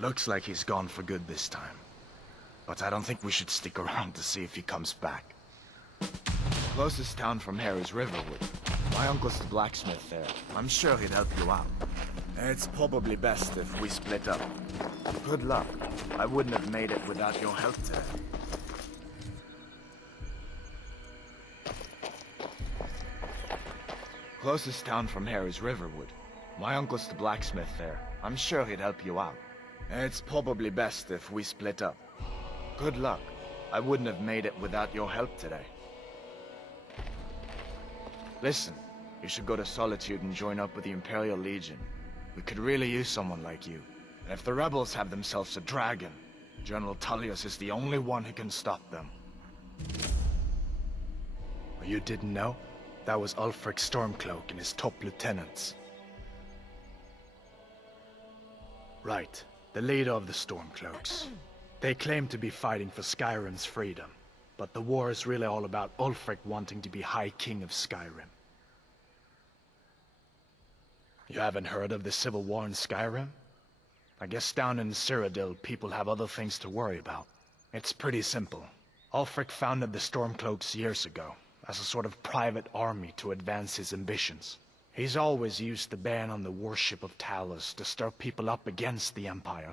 Looks like he's gone for good this time. But I don't think we should stick around to see if he comes back. Closest town from here is Riverwood. My uncle's the blacksmith there. I'm sure he'd help you out. It's probably best if we split up. Good luck. I wouldn't have made it without your help today. Closest town from here is Riverwood. My uncle's the blacksmith there. I'm sure he'd help you out. It's probably best if we split up. Good luck. I wouldn't have made it without your help today. Listen, you should go to Solitude and join up with the Imperial Legion. We could really use someone like you. And if the rebels have themselves a dragon, General Tullius is the only one who can stop them. You didn't know? That was Ulfric Stormcloak and his top lieutenants. Right, the leader of the Stormcloaks. They claim to be fighting for Skyrim's freedom, but the war is really all about Ulfric wanting to be High King of Skyrim. You haven't heard of the civil war in Skyrim? I guess down in Cyrodiil, people have other things to worry about. It's pretty simple. Ulfric founded the Stormcloaks years ago, as a sort of private army to advance his ambitions. He's always used the ban on the worship of Talos to stir people up against the Empire.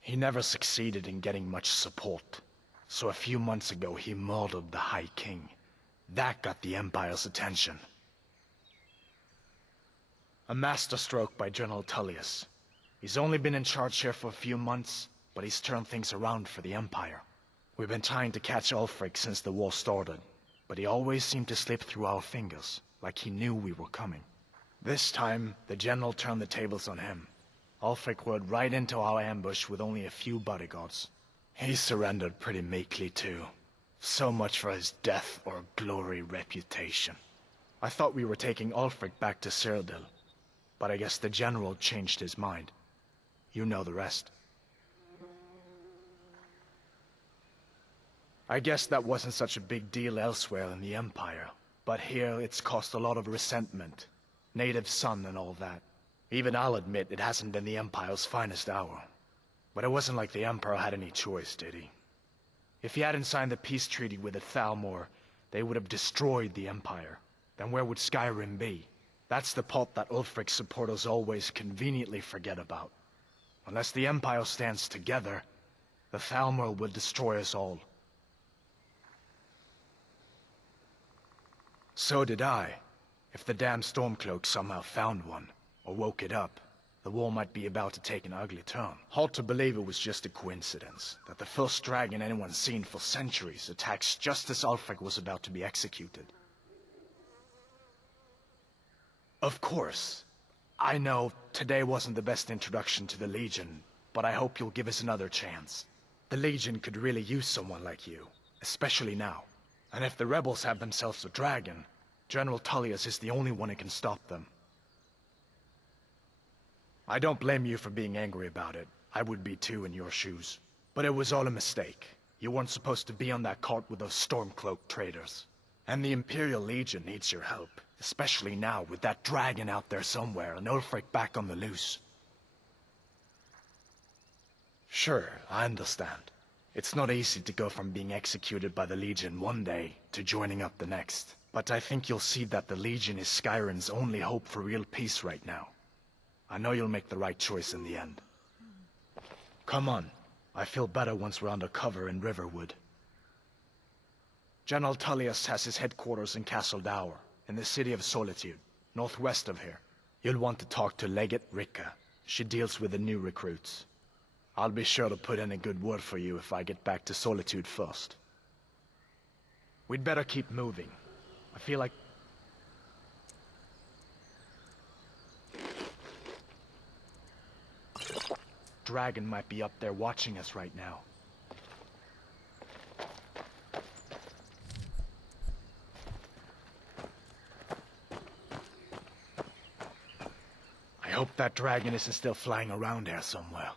He never succeeded in getting much support, so a few months ago he murdered the High King. That got the Empire's attention. A masterstroke by General Tullius. He's only been in charge here for a few months, but he's turned things around for the Empire. We've been trying to catch Ulfric since the war started, but he always seemed to slip through our fingers, like he knew we were coming. This time, the General turned the tables on him. Ulfric rode right into our ambush with only a few bodyguards. He surrendered pretty meekly too. So much for his death or glory reputation. I thought we were taking Ulfric back to Cyrodiil, but I guess the General changed his mind. You know the rest. I guess that wasn't such a big deal elsewhere in the Empire, but here it's caused a lot of resentment. Native son and all that. Even I'll admit it hasn't been the Empire's finest hour. But it wasn't like the Emperor had any choice, did he? If he hadn't signed the peace treaty with the Thalmor, they would have destroyed the Empire. Then where would Skyrim be? That's the part that Ulfric's supporters always conveniently forget about. Unless the Empire stands together, the Thalmor will destroy us all. So did I. If the damn Stormcloak somehow found one, or woke it up, the war might be about to take an ugly turn. Hard to believe it was just a coincidence, that the first dragon anyone's seen for centuries attacks just as Ulfric was about to be executed. Of course. I know today wasn't the best introduction to the Legion, but I hope you'll give us another chance. The Legion could really use someone like you, especially now. And if the rebels have themselves a dragon, General Tullius is the only one who can stop them. I don't blame you for being angry about it. I would be too in your shoes. But it was all a mistake. You weren't supposed to be on that cart with those Stormcloak traitors. And the Imperial Legion needs your help, especially now with that dragon out there somewhere and Ulfric back on the loose. Sure, I understand. It's not easy to go from being executed by the Legion one day to joining up the next. But I think you'll see that the Legion is Skyrim's only hope for real peace right now. I know you'll make the right choice in the end. Come on. I feel better once we're under cover in Riverwood. General Tullius has his headquarters in Castle Dower, in the city of Solitude, northwest of here. You'll want to talk to Legate Rika. She deals with the new recruits. I'll be sure to put in a good word for you if I get back to Solitude first. We'd better keep moving. I feel like... Dragon might be up there watching us right now. I hope that dragon isn't still flying around here somewhere.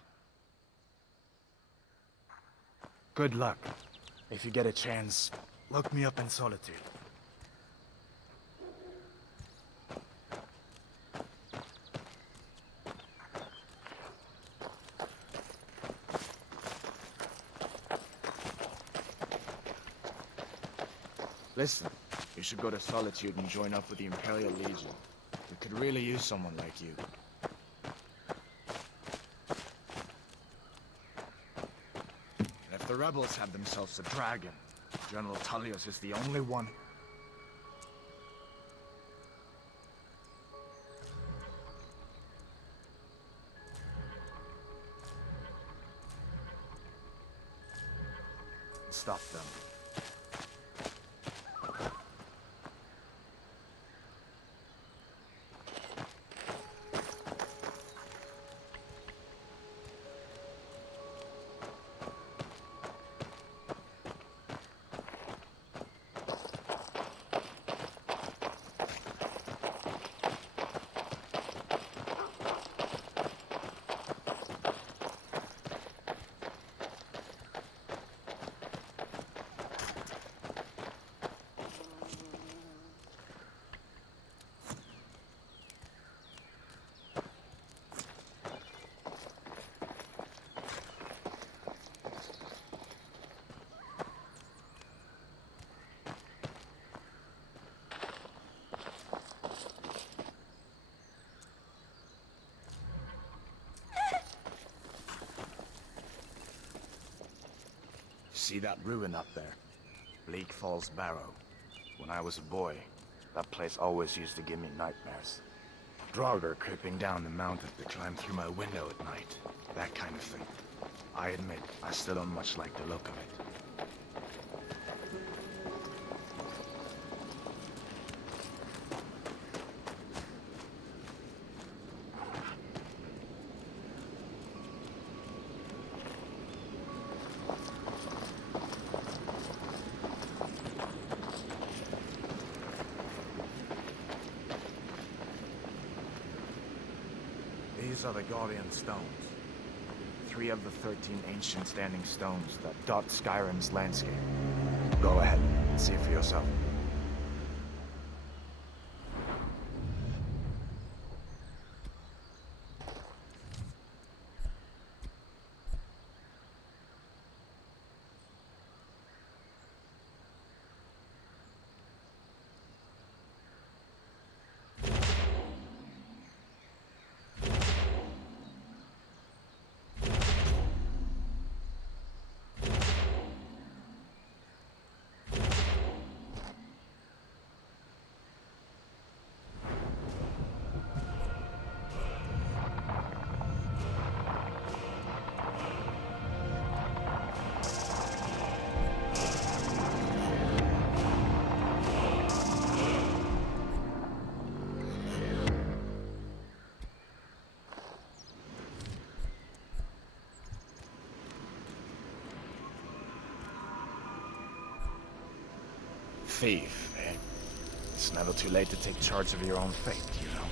Good luck. If you get a chance, look me up in Solitude. Listen, you should go to Solitude and join up with the Imperial Legion. We could really use someone like you. And if the rebels have themselves a dragon, General Tullius is the only one. Stop them. See that ruin up there? Bleak Falls Barrow. When I was a boy, that place always used to give me nightmares. Draugr creeping down the mountain to climb through my window at night. That kind of thing. I admit, I still don't much like the look of it. These are the Guardian Stones. 3 of the 13 ancient standing stones that dot Skyrim's landscape. Go ahead, see for yourself. Thief, eh? It's never too late to take charge of your own fate, you know?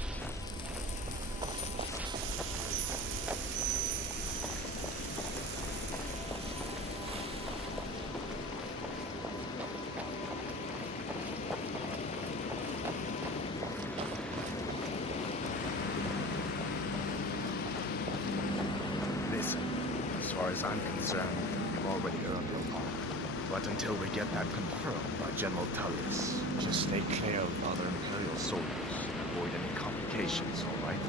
Listen, as far as I'm concerned, you've already earned your part. But until we get that confirmed by General Tullius, just stay clear of other Imperial soldiers. Avoid any complications, all right?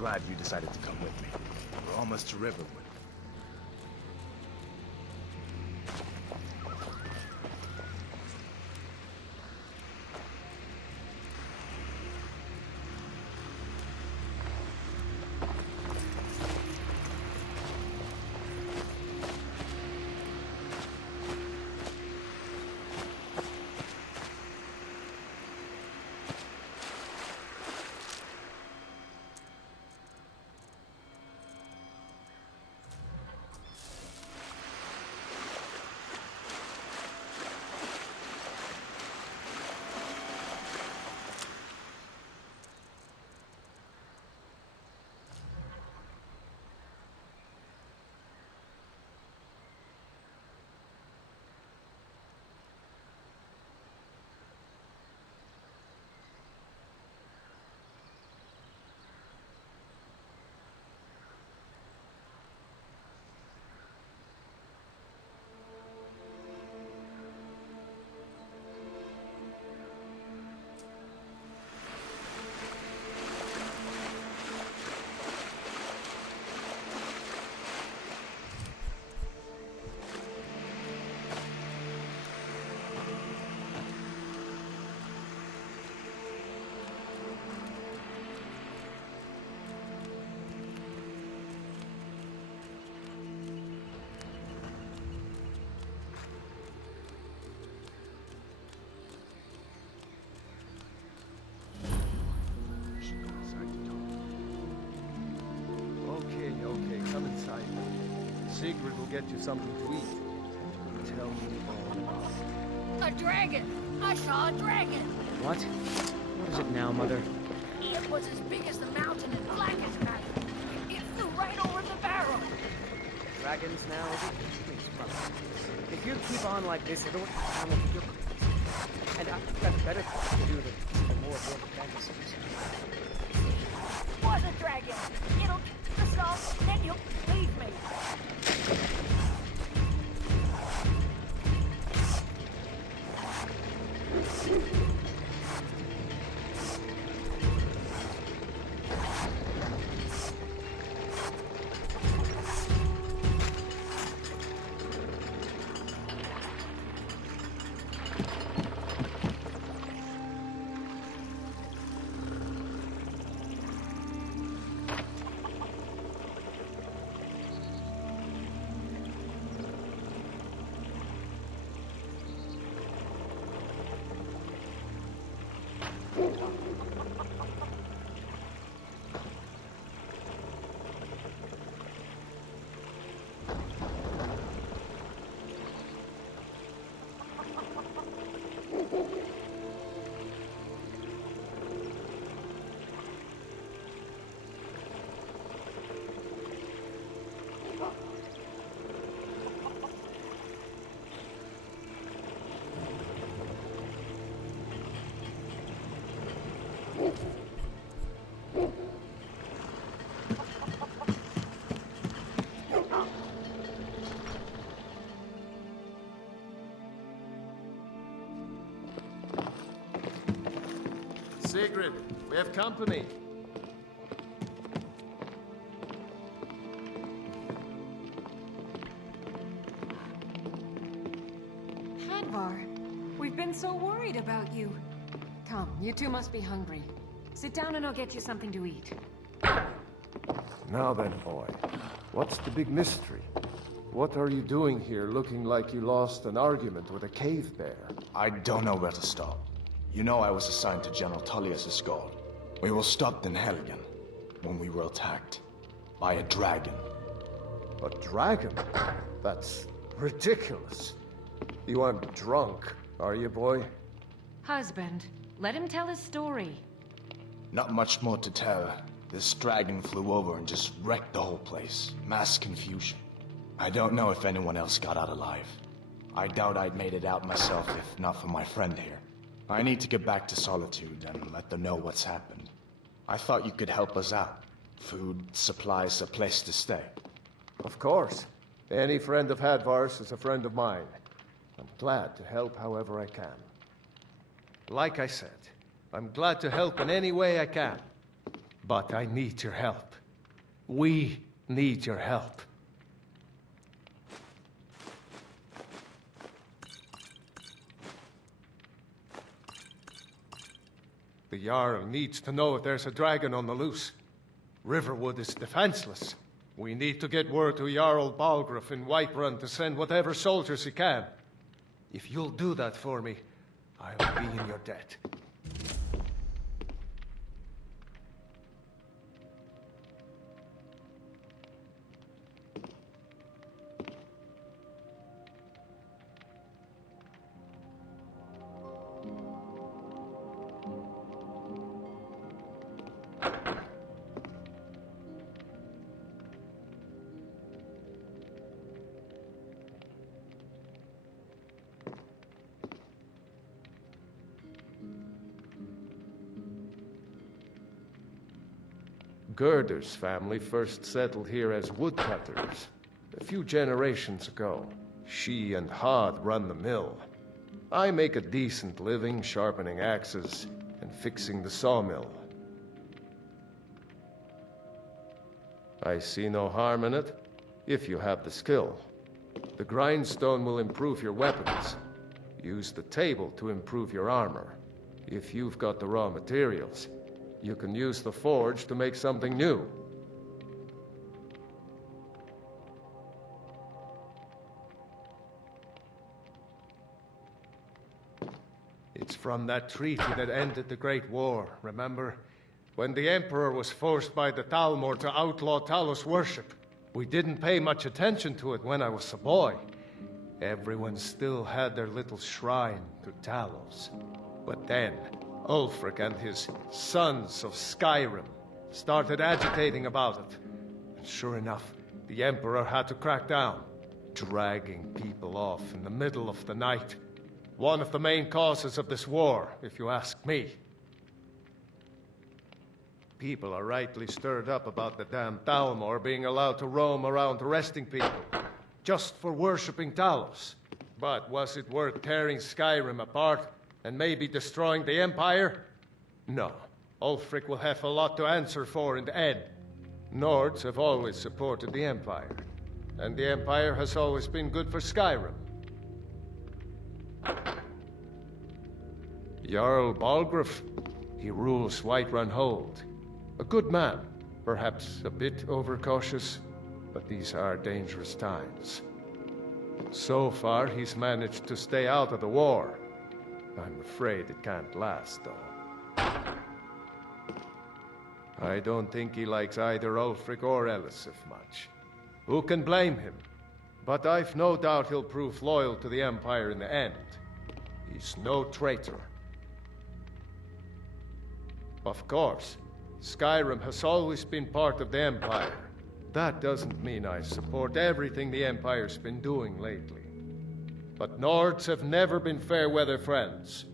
glad you decided to come with me. We're almost to Riverwood. Okay, come inside. Sigrid will get you something to eat. Tell me all about it. A dragon! I saw a dragon! What? What is it now, Mother? It was as big as the mountain and black as night. It flew right over the barrel. Dragons now? Please, brother. If you keep on like this, it'll become your crazy. And I've got better things to do than even more of your fantasies. Was a dragon. It'll get the stuff, then you'll leave me. Sigrid, we have company. Hadvar, we've been so worried about you. Come, you two must be hungry. Sit down and I'll get you something to eat. Now then, boy, what's the big mystery? What are you doing here looking like you lost an argument with a cave bear? I don't know where to start. You know I was assigned to General Tullius' guard. We were stopped in Helgen when we were attacked by a dragon. A dragon? That's ridiculous. You aren't drunk, are you, boy? Husband, let him tell his story. Not much more to tell. This dragon flew over and just wrecked the whole place. Mass confusion. I don't know if anyone else got out alive. I doubt I'd made it out myself if not for my friend here. I need to get back to Solitude and let them know what's happened. I thought you could help us out. Food, supplies, a place to stay. Of course. Any friend of Hadvar's is a friend of mine. I'm glad to help however I can. Like I said, I'm glad to help in any way I can. But I need your help. We need your help. The Jarl needs to know if there's a dragon on the loose. Riverwood is defenseless. We need to get word to Jarl Balgruuf in Whiterun to send whatever soldiers he can. If you'll do that for me, I'll be in your debt. Gerder's family first settled here as woodcutters a few generations ago. She and Hod run the mill. I make a decent living sharpening axes and fixing the sawmill. I see no harm in it, if you have the skill. The grindstone will improve your weapons. Use the table to improve your armor. If you've got the raw materials, you can use the forge to make something new. It's from that treaty that ended the Great War, remember? When the Emperor was forced by the Talmor to outlaw Talos worship. We didn't pay much attention to it when I was a boy. Everyone still had their little shrine to Talos. But then, Ulfric and his sons of Skyrim started agitating about it. And sure enough, the Emperor had to crack down, dragging people off in the middle of the night. One of the main causes of this war, if you ask me. People are rightly stirred up about the damn Talmor being allowed to roam around arresting people, just for worshipping Talos. But was it worth tearing Skyrim apart and maybe destroying the Empire? No. Ulfric will have a lot to answer for in the end. Nords have always supported the Empire, and the Empire has always been good for Skyrim. Jarl Balgruuf, he rules Whiterun Hold. A good man, perhaps a bit overcautious, but these are dangerous times. So far, he's managed to stay out of the war. I'm afraid it can't last, though. I don't think he likes either Ulfric or Elisif much. Who can blame him? But I've no doubt he'll prove loyal to the Empire in the end. He's no traitor. Of course, Skyrim has always been part of the Empire. That doesn't mean I support everything the Empire's been doing lately. But Nords have never been fair-weather friends.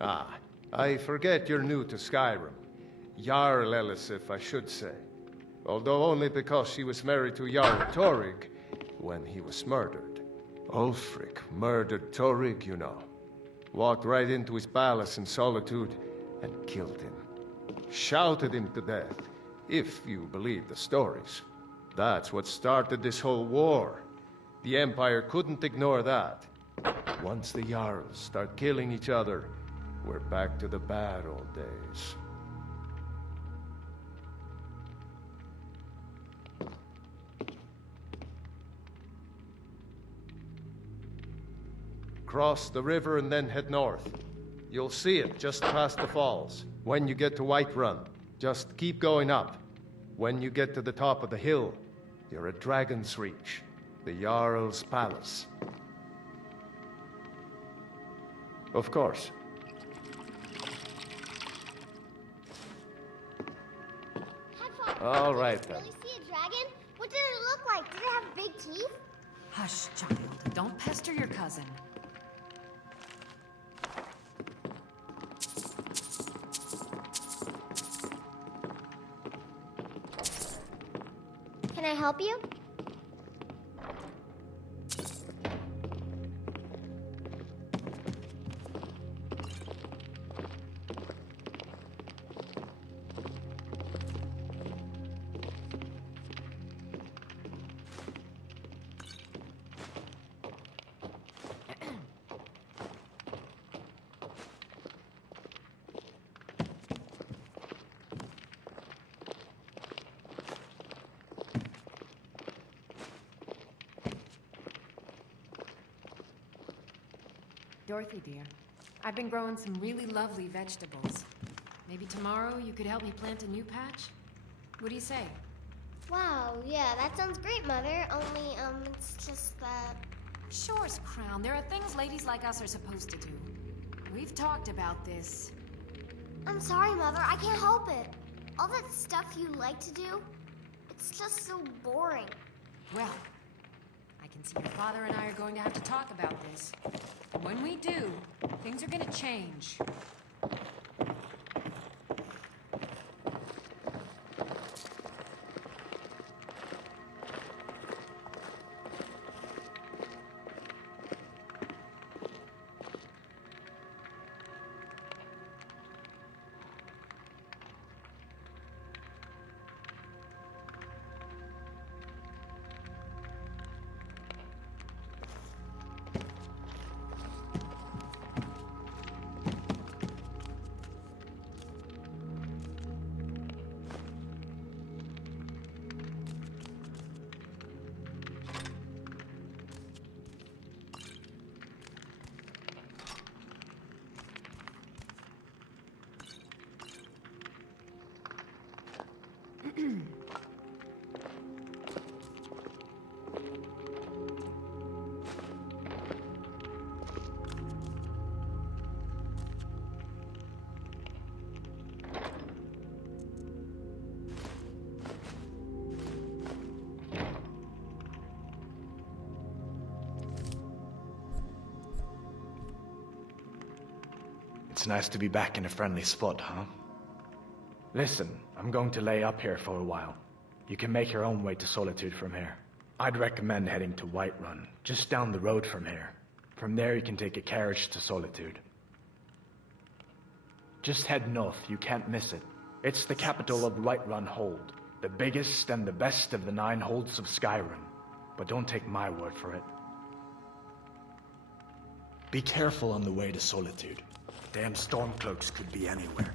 Ah, I forget you're new to Skyrim. Jarl Elisif, I should say. Although only because she was married to Jarl Torygg when he was murdered. Ulfric murdered Torygg, you know. Walked right into his palace in solitude and killed him. Shouted him to death, if you believe the stories. That's what started this whole war. The Empire couldn't ignore that. Once the Jarls start killing each other, we're back to the bad old days. Cross the river and then head north. You'll see it just past the falls. When you get to Whiterun, just keep going up. When you get to the top of the hill, you're at Dragon's Reach, the Jarl's palace. Of course. All right, then. Really see a dragon? What did it look like? Did it have big teeth? Hush, child. Don't pester your cousin. Can I help you? Dorothy, dear, I've been growing some really lovely vegetables. Maybe tomorrow you could help me plant a new patch? What do you say? Wow, yeah, that sounds great, Mother. Only, it's just that... Sure, Crown. There are things ladies like us are supposed to do. We've talked about this. I'm sorry, Mother, I can't help it. All that stuff you like to do, it's just so boring. Well, I can see your father and I are going to have to talk about this. And when we do, things are gonna change. It's nice to be back in a friendly spot, huh? Listen, I'm going to lay up here for a while. You can make your own way to Solitude from here. I'd recommend heading to Whiterun, just down the road from here. From there you can take a carriage to Solitude. Just head north, you can't miss it. It's the capital of Whiterun Hold, the biggest and the best of the 9 holds of Skyrim. But don't take my word for it. Be careful on the way to Solitude. Damn stormcloaks could be anywhere.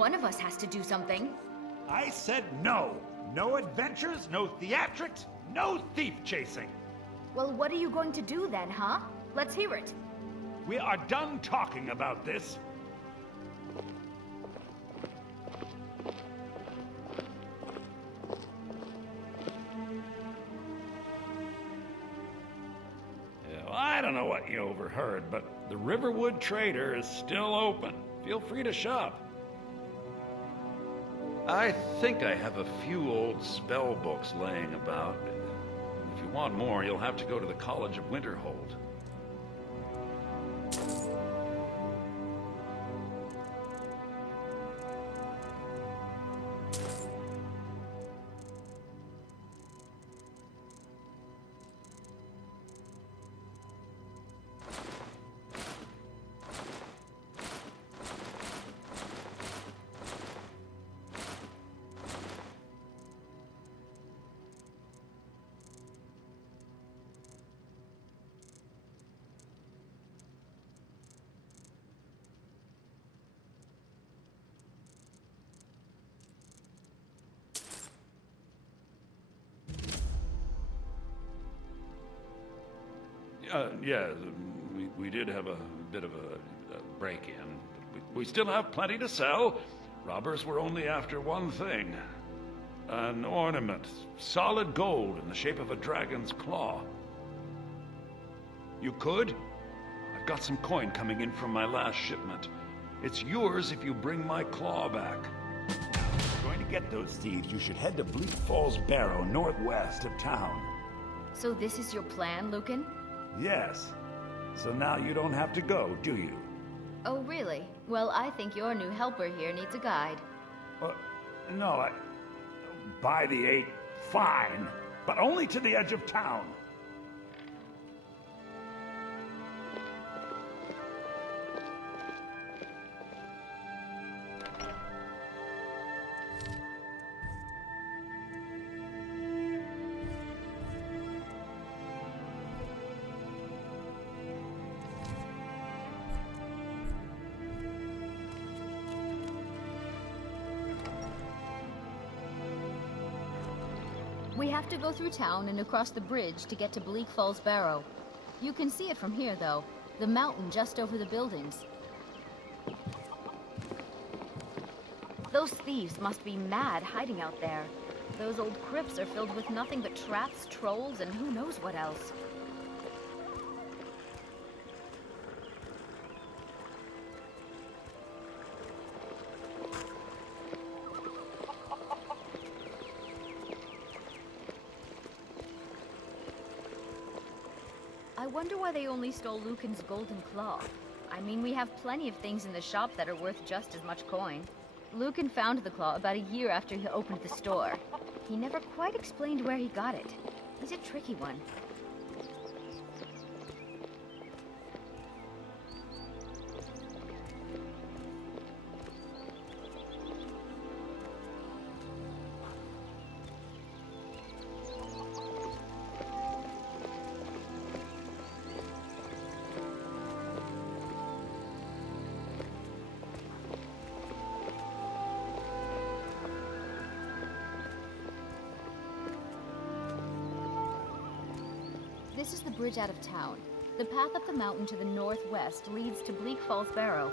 One of us has to do something. I said no. No adventures, no theatrics, no thief chasing. Well, what are you going to do then, huh? Let's hear it. We are done talking about this. I don't know what you overheard, but the Riverwood Trader is still open. Feel free to shop. I think I have a few old spell books laying about. If you want more, you'll have to go to the College of Winterhold. Yeah, we did have a bit of a break-in. We still have plenty to sell. Robbers were only after one thing. An ornament, solid gold in the shape of a dragon's claw. You could? I've got some coin coming in from my last shipment. It's yours if you bring my claw back. If you're going to get those thieves, you should head to Bleak Falls Barrow, northwest of town. So this is your plan, Lucan? Yes. So now you don't have to go, do you? Oh, really? Well, I think your new helper here needs a guide. No, by the 8, fine. But only to the edge of town. We have to go through town and across the bridge to get to Bleak Falls Barrow. You can see it from here, though. The mountain just over the buildings. Those thieves must be mad hiding out there. Those old crypts are filled with nothing but traps, trolls, and who knows what else. I wonder why they only stole Lucan's golden claw. I mean, we have plenty of things in the shop that are worth just as much coin. Lucan found the claw about a year after he opened the store. He never quite explained where he got it. He's a tricky one. This is the bridge out of town. The path up the mountain to the northwest leads to Bleak Falls Barrow.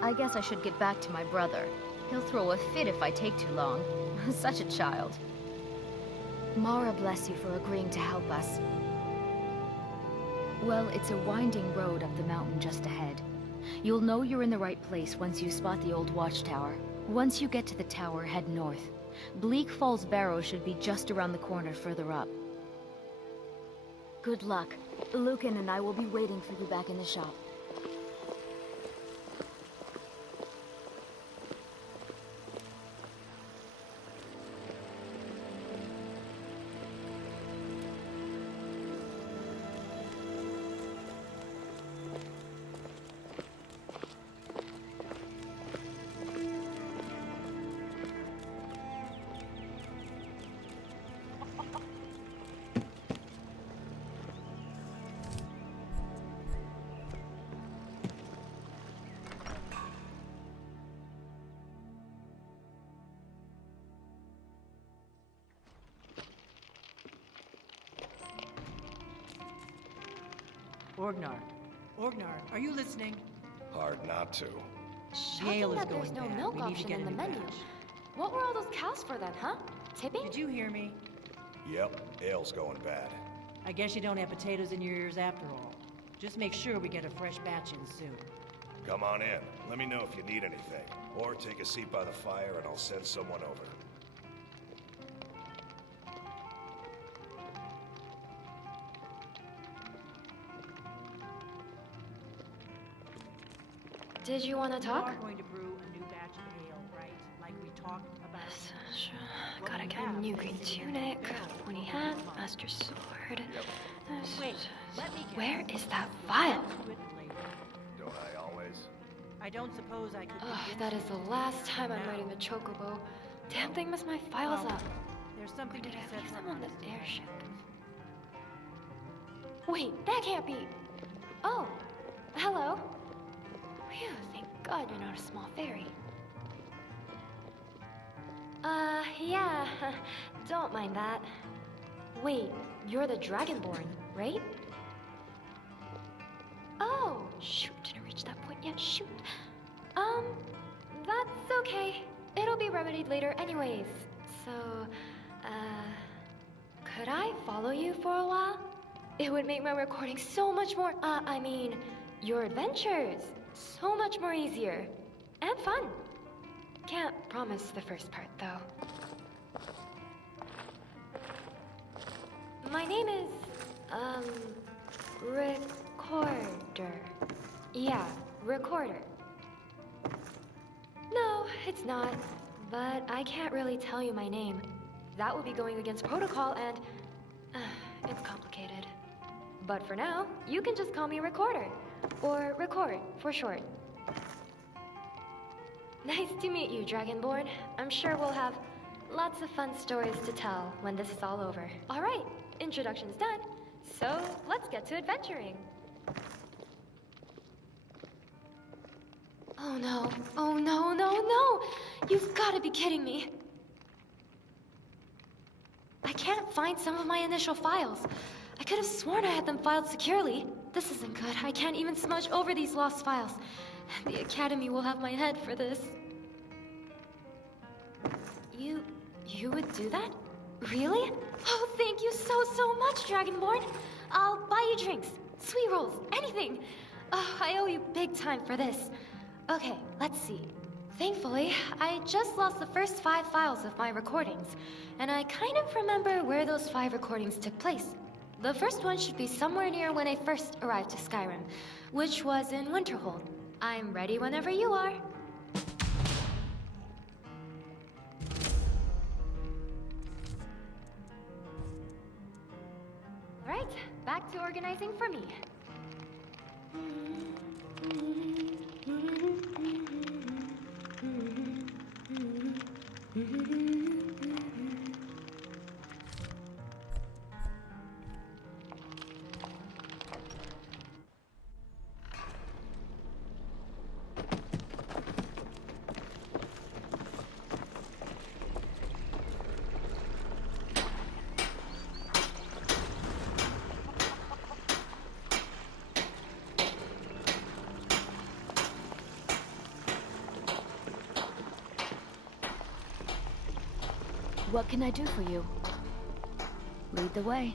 I guess I should get back to my brother. He'll throw a fit if I take too long. Such a child. Mara bless you for agreeing to help us. Well, it's a winding road up the mountain just ahead. You'll know you're in the right place once you spot the old watchtower. Once you get to the tower, head north. Bleak Falls Barrow should be just around the corner further up. Good luck. Lucan and I will be waiting for you back in the shop. Orgnar, are you listening? Hard not to. The ale Shocking is that there's going no bad. milk We need to option get in a the new menu. batch. What were all those cows for then, huh? Tipping? Did you hear me? Yep, ale's going bad. I guess you don't have potatoes in your ears after all. Just make sure we get a fresh batch in soon. Come on in. Let me know if you need anything. Or take a seat by the fire and I'll send someone over. Did you want to We talk? are going to brew a new batch of ale, right? Like we talked about. What Gotta we get a have new is green in the tunic, barrel pointy for hat, a month. master sword. Wait, let me guess. Where is that You'll file? get to it later. Don't I always? I don't suppose I could. Ugh, convince that you is the to last take time care I'm of it riding the now. chocobo. Damn thing messed my files Well, up. There's Or something did to be I said leave for them on the honesty, I airship? suppose. Wait, that can't be. Oh, hello. Phew, thank God you're not a small fairy. Yeah, don't mind that. Wait, you're the Dragonborn, right? Oh, shoot, didn't reach that point yet, shoot. That's okay. It'll be remedied later anyways. So, could I follow you for a while? It would make my recording so much more, I mean, your adventures so much more easier. And fun. Can't promise the first part, though. My name is, Recorder. Yeah, Recorder. No, it's not. But I can't really tell you my name. That would be going against protocol and... it's complicated. But for now, you can just call me Recorder. Or Record, for short. Nice to meet you, Dragonborn. I'm sure we'll have lots of fun stories to tell when this is all over. All right, introduction's done. So, let's get to adventuring. Oh no, oh no, no, no! You've gotta be kidding me. I can't find some of my initial files. I could have sworn I had them filed securely. This isn't good. I can't even smudge over these lost files. The Academy will have my head for this. You would do that? Really? Oh, thank you so much, Dragonborn. I'll buy you drinks, sweet rolls, anything. Oh, I owe you big time for this. Okay, let's see. Thankfully, I just lost the first 5 files of my recordings, and I kind of remember where those 5 recordings took place. The first one should be somewhere near when I first arrived to Skyrim, which was in Winterhold. I'm ready whenever you are. Right, back to organizing for me. What can I do for you? Lead the way.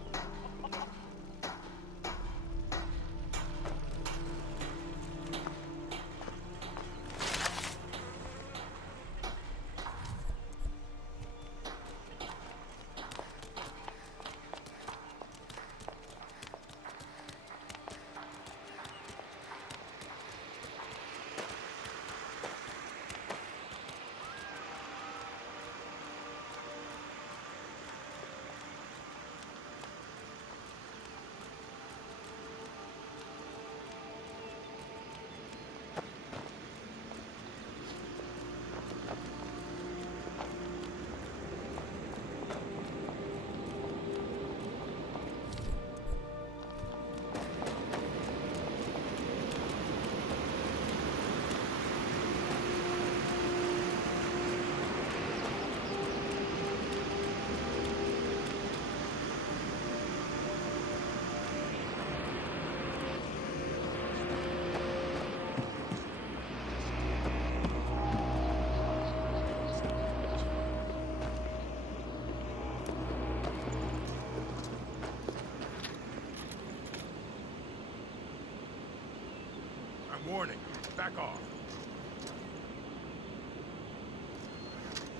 warning. Back off.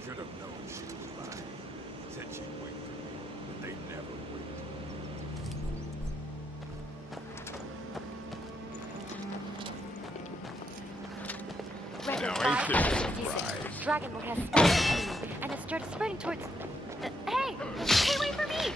Should have known she was lying. Said she'd wait for me, but they never wait. Record Now, ain't this a 556. surprise? Dragon Lord has started and it started spreading towards... hey! Hey, wait for me!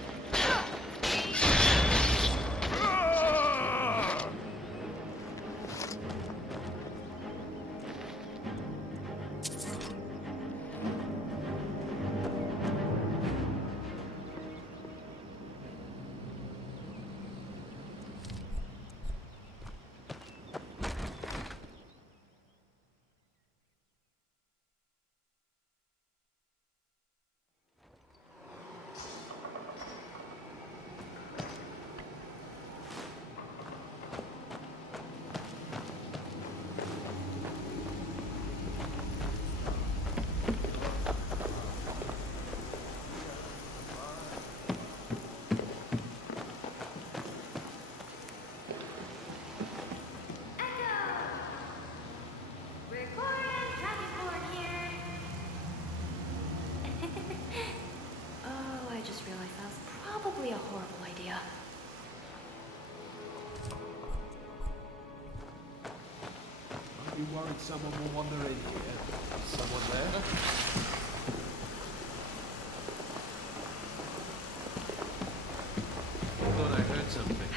Probably a horrible idea. Aren't you worried someone will wander in here? Is someone there? I thought I heard something.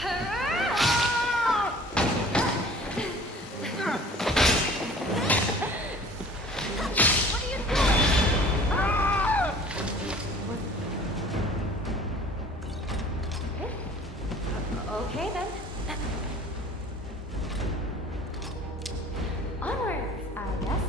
What are you doing? Okay then. Onwards, I guess.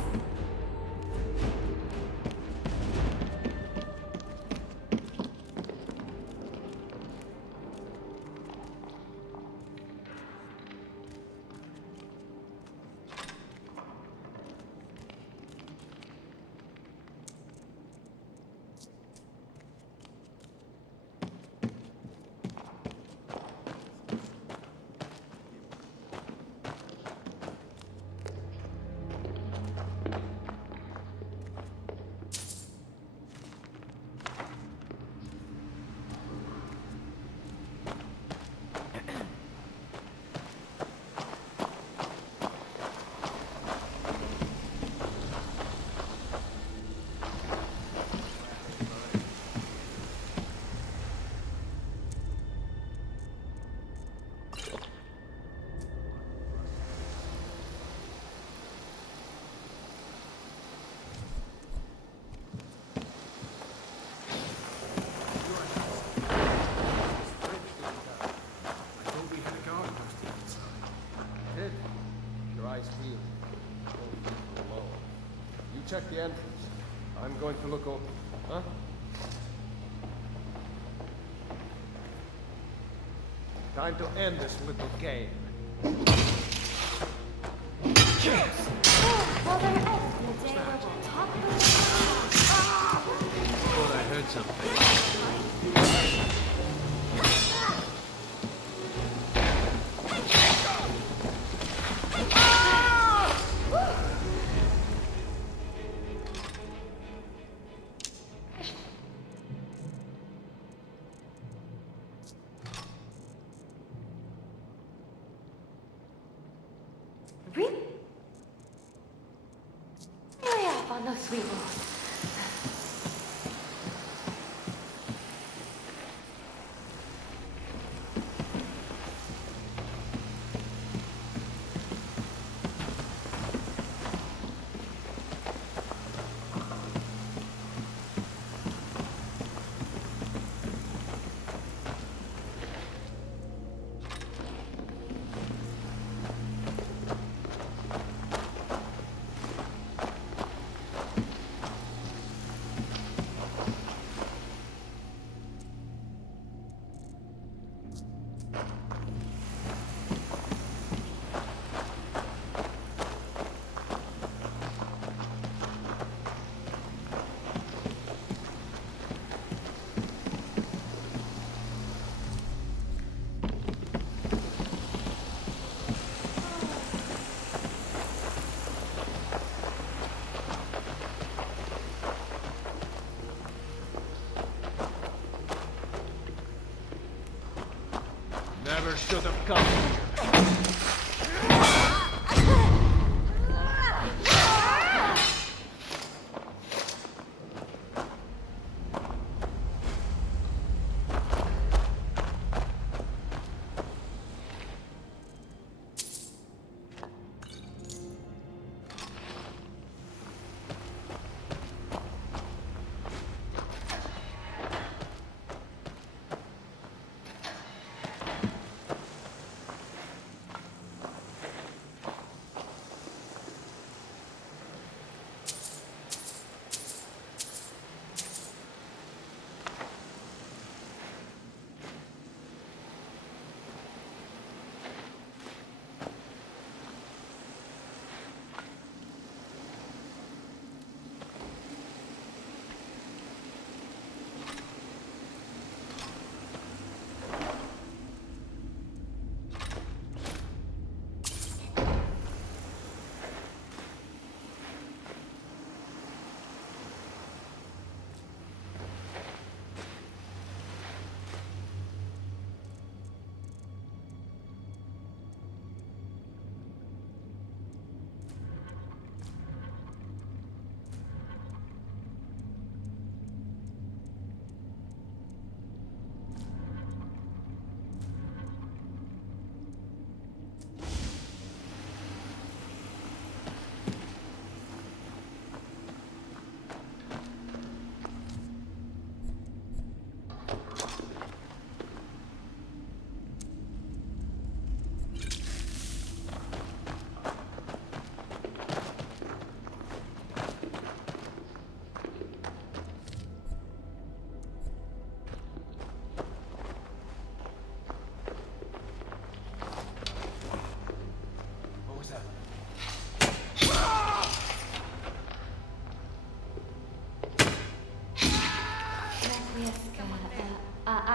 Check the entrance. I'm going to look over. Huh? Time to end this little game. Well, there ends the day where we'll talk about... Thought I heard something. Really? Hurry up on those sweet rolls. Never should have come here. Bye.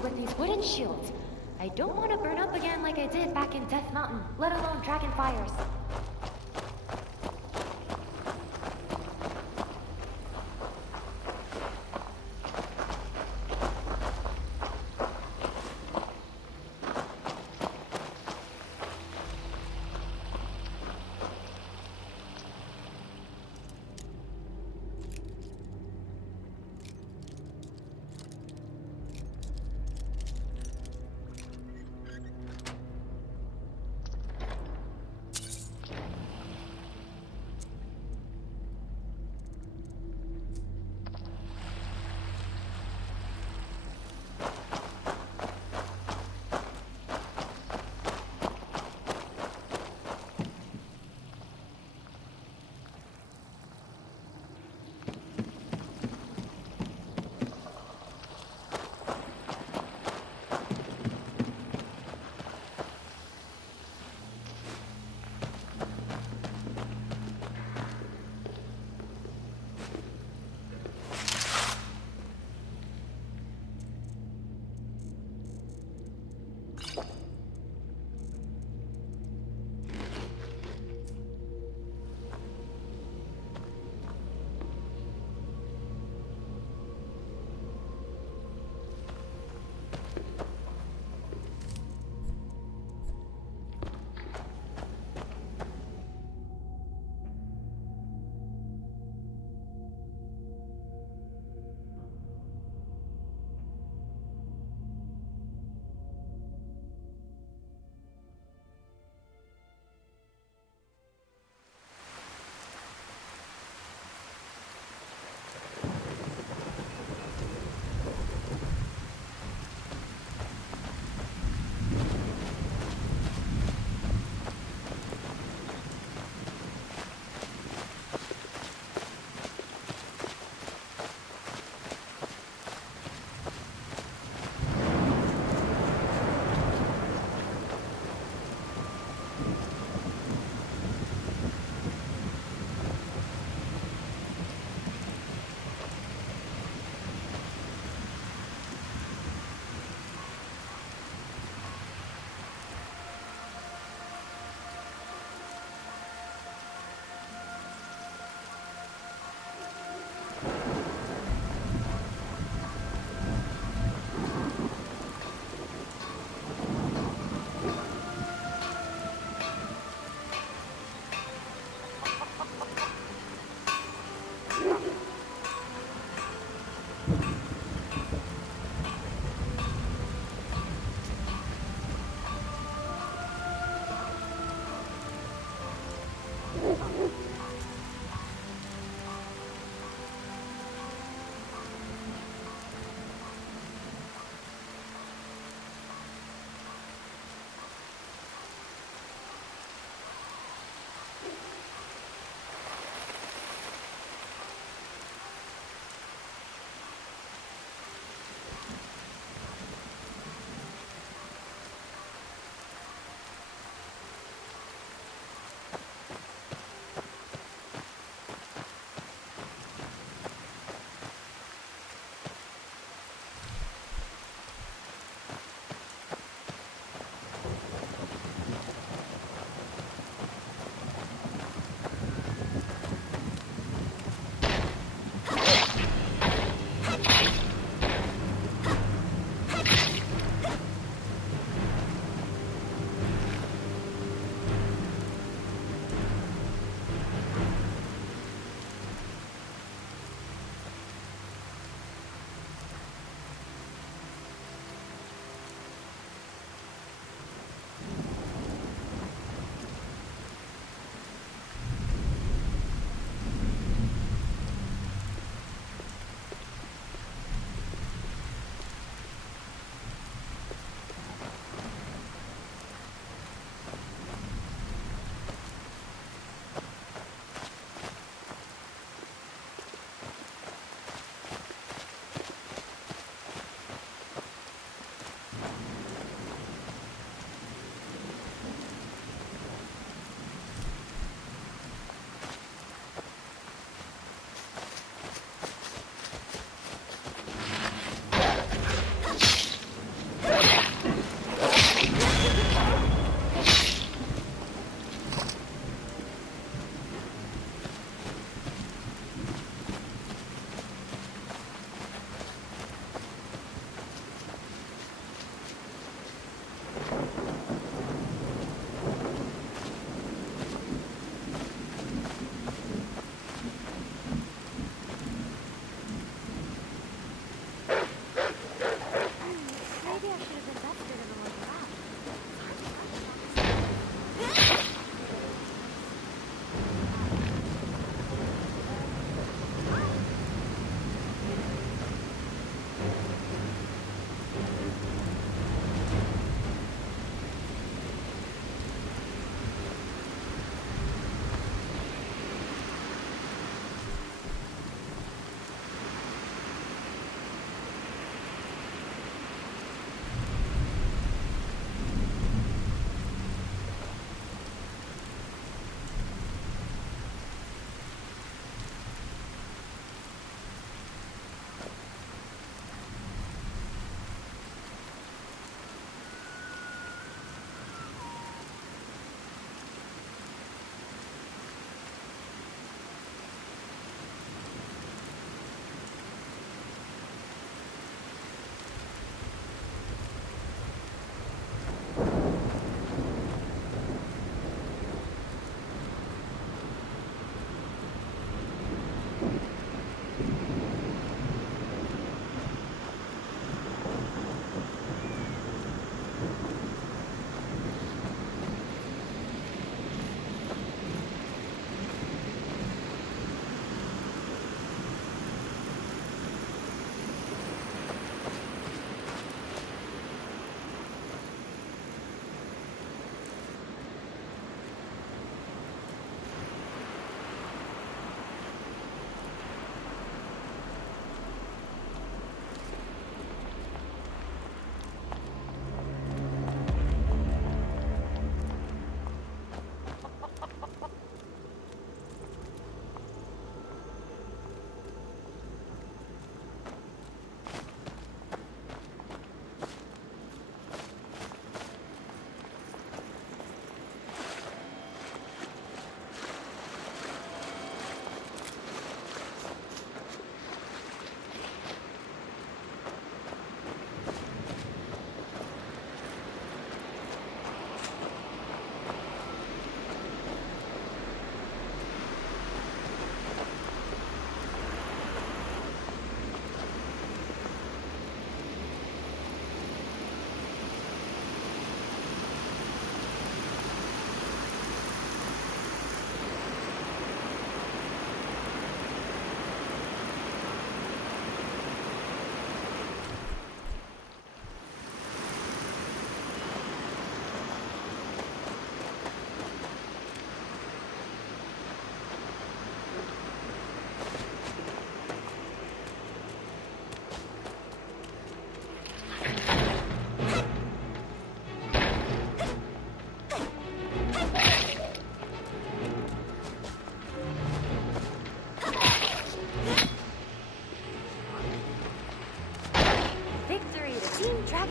work with these wooden shields. I don't want to burn up again like I did back in Death Mountain, let alone Dragon Fires.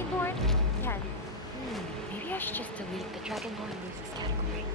Dragonborn? Then, maybe I should just delete the Dragonborn loses category.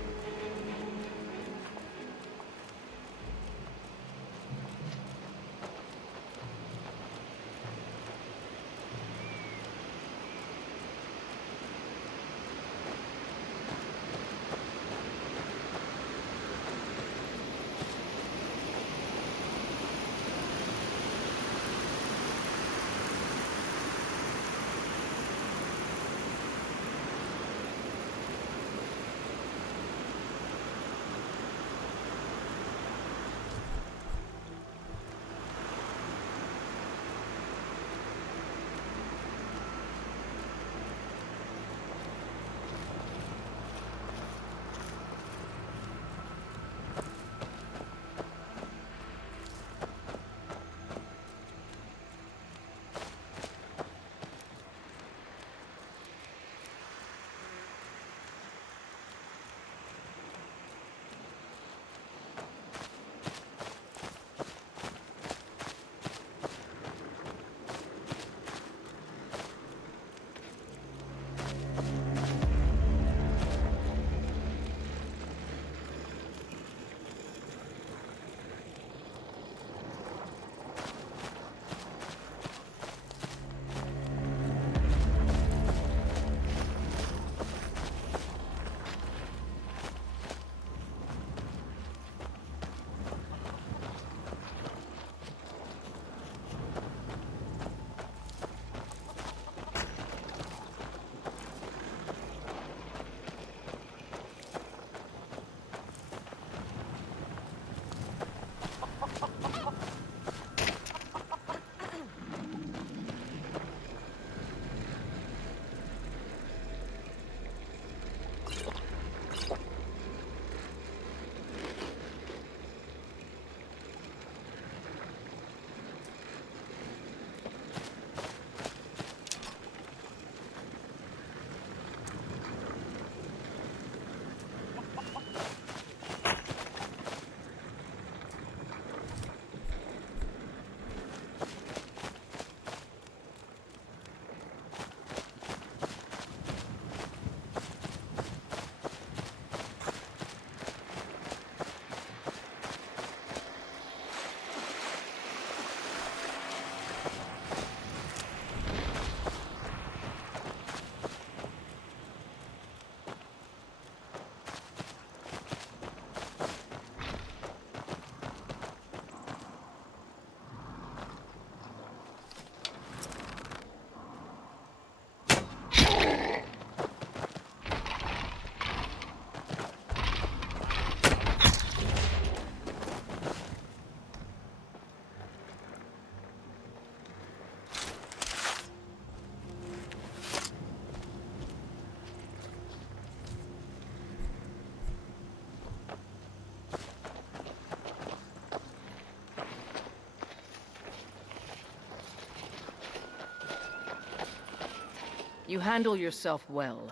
You handle yourself well.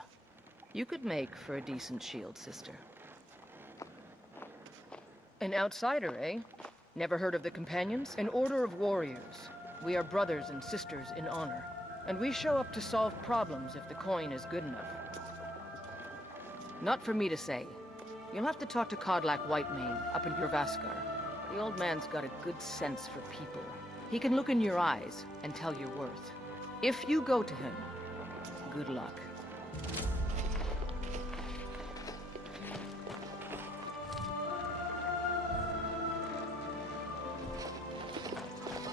You could make for a decent shield, sister. An outsider, eh? Never heard of the Companions? An order of warriors. We are brothers and sisters in honor. And we show up to solve problems if the coin is good enough. Not for me to say. You'll have to talk to Kodlak Whitemane up in Jorvaskar. The old man's got a good sense for people. He can look in your eyes and tell your worth. If you go to him, good luck.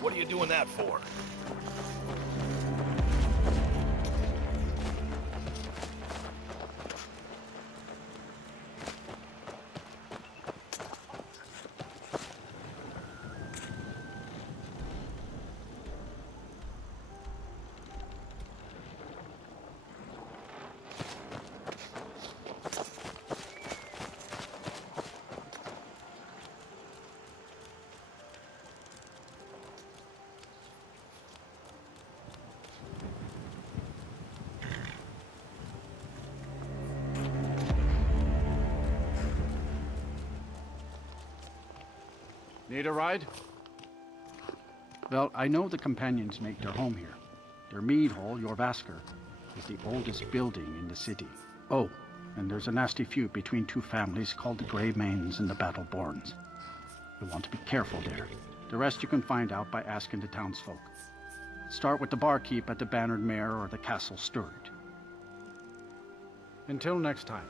What are you doing that for? Need a ride? Well, I know the Companions make their home here. Their mead hall, Jorvaskar. is the oldest building in the city. Oh, and there's a nasty feud between two families called the Greymanes and the Battleborns. You'll want to be careful there. The rest you can find out by asking the townsfolk. Start with the barkeep at the Bannered Mare or the Castle Steward. Until next time.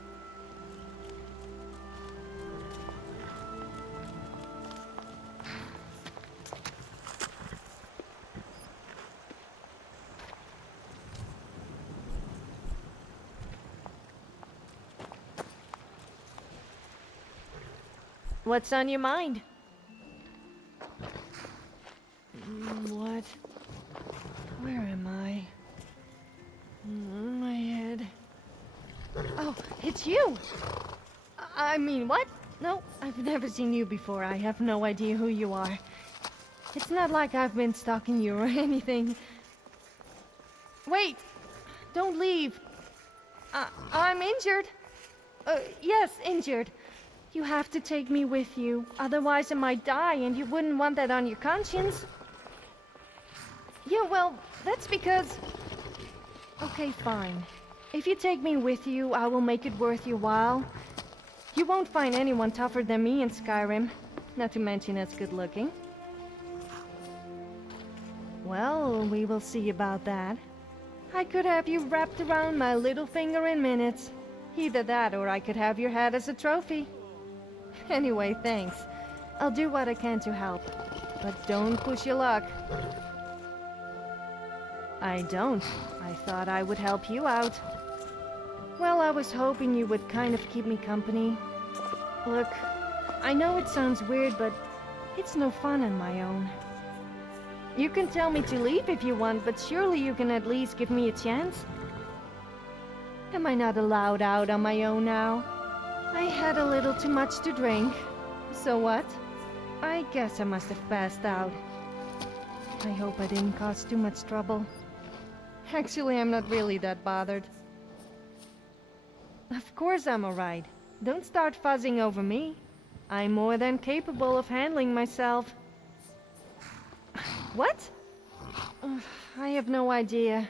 What's on your mind? What? Where am I? My head. Oh, it's you! I mean, what? No, I've never seen you before. I have no idea who you are. It's not like I've been stalking you or anything. Wait! Don't leave! I'm injured. Yes, injured. You have to take me with you, otherwise I might die and you wouldn't want that on your conscience. Yeah, well, that's because... Okay, fine. If you take me with you, I will make it worth your while. You won't find anyone tougher than me in Skyrim, not to mention as good looking. Well, we will see about that. I could have you wrapped around my little finger in minutes. Either that or I could have your head as a trophy. Anyway, thanks. I'll do what I can to help. But don't push your luck. I don't. I thought I would help you out. Well, I was hoping you would kind of keep me company. Look, I know it sounds weird, but it's no fun on my own. You can tell me to leave if you want, but surely you can at least give me a chance? Am I not allowed out on my own now? I had a little too much to drink. So what? I guess I must have passed out. I hope I didn't cause too much trouble. Actually, I'm not really that bothered. Of course I'm alright. Don't start fuzzing over me. I'm more than capable of handling myself. What? I have no idea.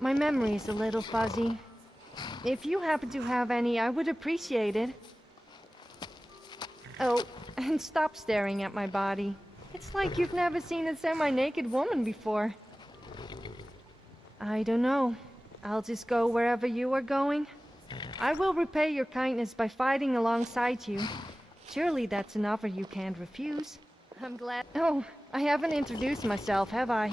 My memory is a little fuzzy. If you happen to have any, I would appreciate it. Oh, and stop staring at my body. It's like you've never seen a semi-naked woman before. I don't know. I'll just go wherever you are going. I will repay your kindness by fighting alongside you. Surely that's an offer you can't refuse. I'm glad... Oh, I haven't introduced myself, have I?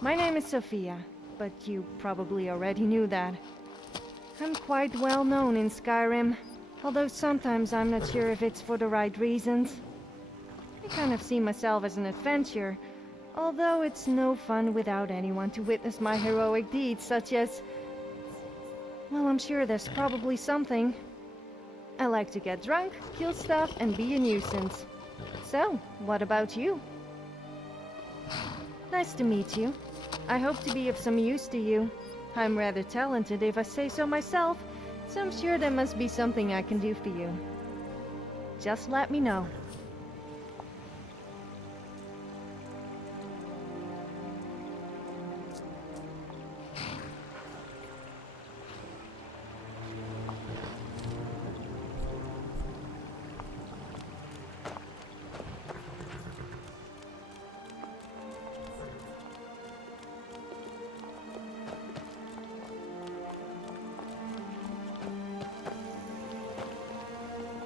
My name is Sophia, but you probably already knew that. I'm quite well known in Skyrim, although sometimes I'm not sure if it's for the right reasons. I kind of see myself as an adventurer, although it's no fun without anyone to witness my heroic deeds, such as... Well, I'm sure there's probably something. I like to get drunk, kill stuff, and be a nuisance. So, what about you? Nice to meet you. I hope to be of some use to you. I'm rather talented if I say so myself, so I'm sure there must be something I can do for you. Just let me know.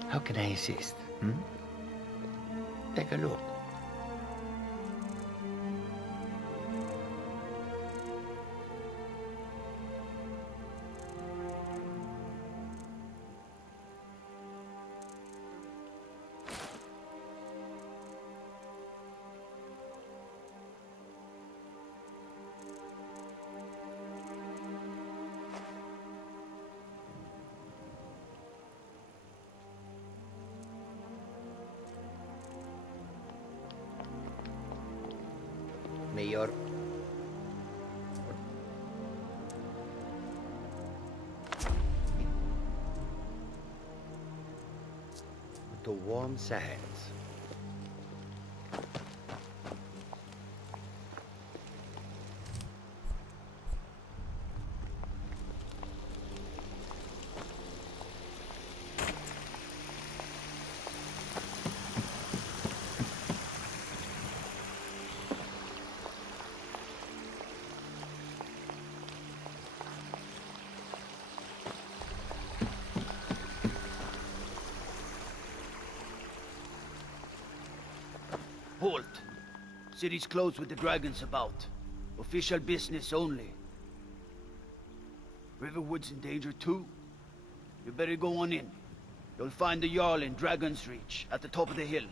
How can I assist? Take a look. Mayor. To warm sands. City's closed with the dragons about. Official business only. Riverwood's in danger too. You better go on in. You'll find the Jarl in Dragon's Reach, at the top of the hill.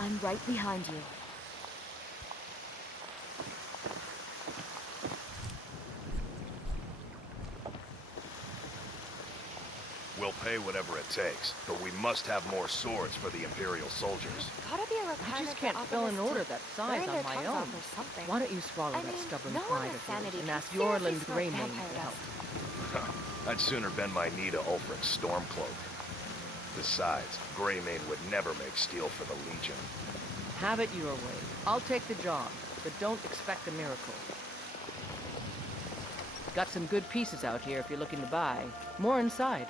I'm right behind you. We'll pay whatever it takes, but we must have more swords for the Imperial soldiers. Gotta be a I requirement just can't for fill an alchemists order to that size burn on their my tongues own. off or something. Why don't you swallow I that mean, stubborn no one pride with of sanity yours and can ask seriously Yorland smoke Greymane vampire to help? dust. I'd sooner bend my knee to Ulfric's Stormcloak. Besides, Greymane would never make steel for the Legion. Have it your way. I'll take the job, but don't expect a miracle. Got some good pieces out here if you're looking to buy. More inside.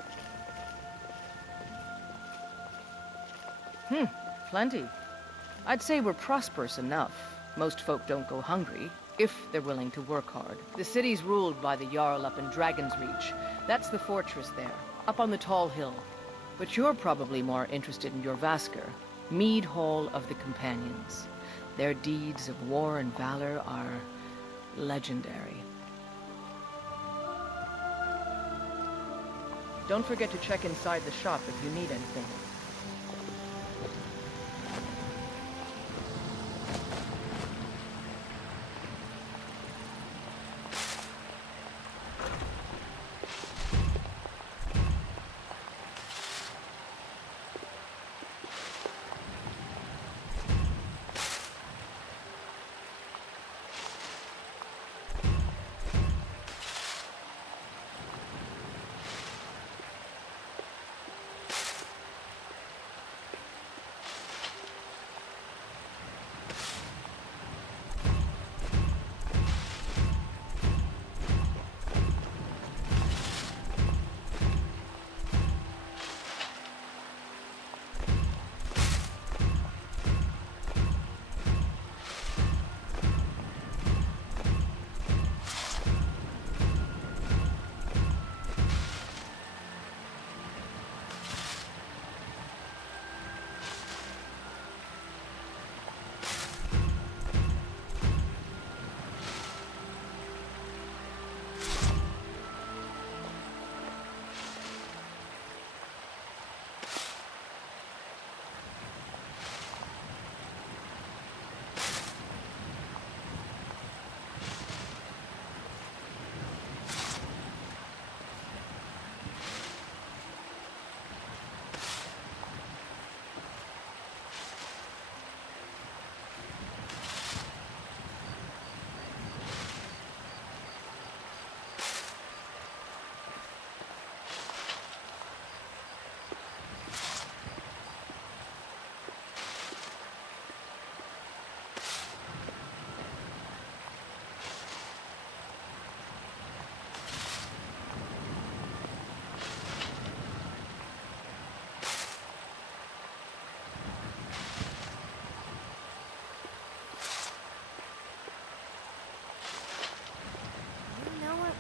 Plenty. I'd say we're prosperous enough. Most folk don't go hungry, if they're willing to work hard. The city's ruled by the Jarl up in Dragon's Reach. That's the fortress there, up on the tall hill. But you're probably more interested in your Vasker, Mead Hall of the Companions. Their deeds of war and valor are legendary. Don't forget to check inside the shop if you need anything.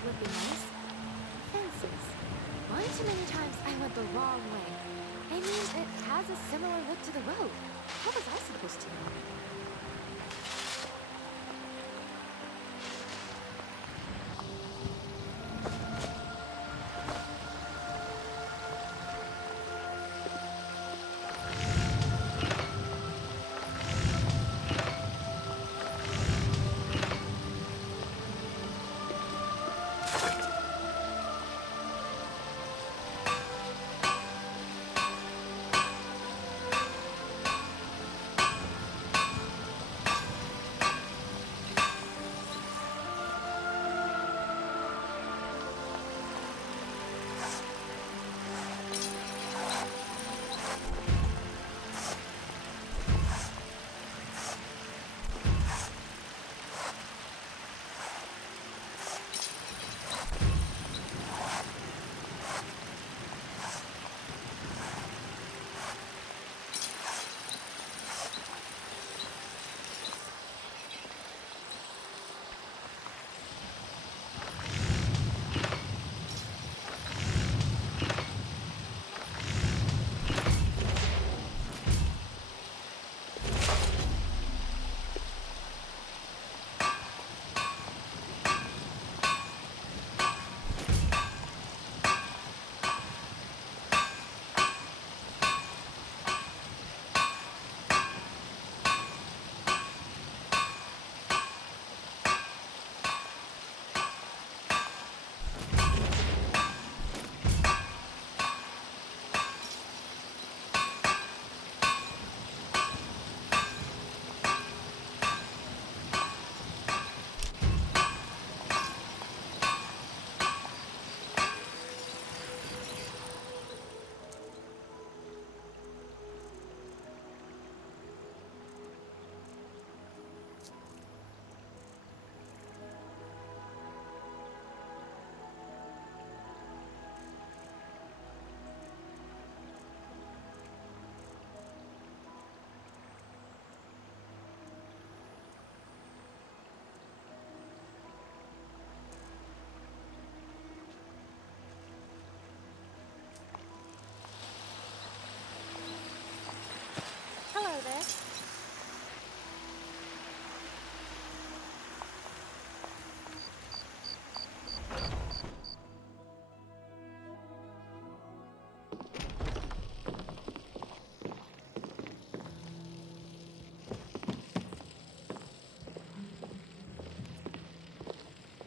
Would be nice. Fences. One too many times I went the wrong way. I mean, it has a similar look to the road. How was I supposed to know?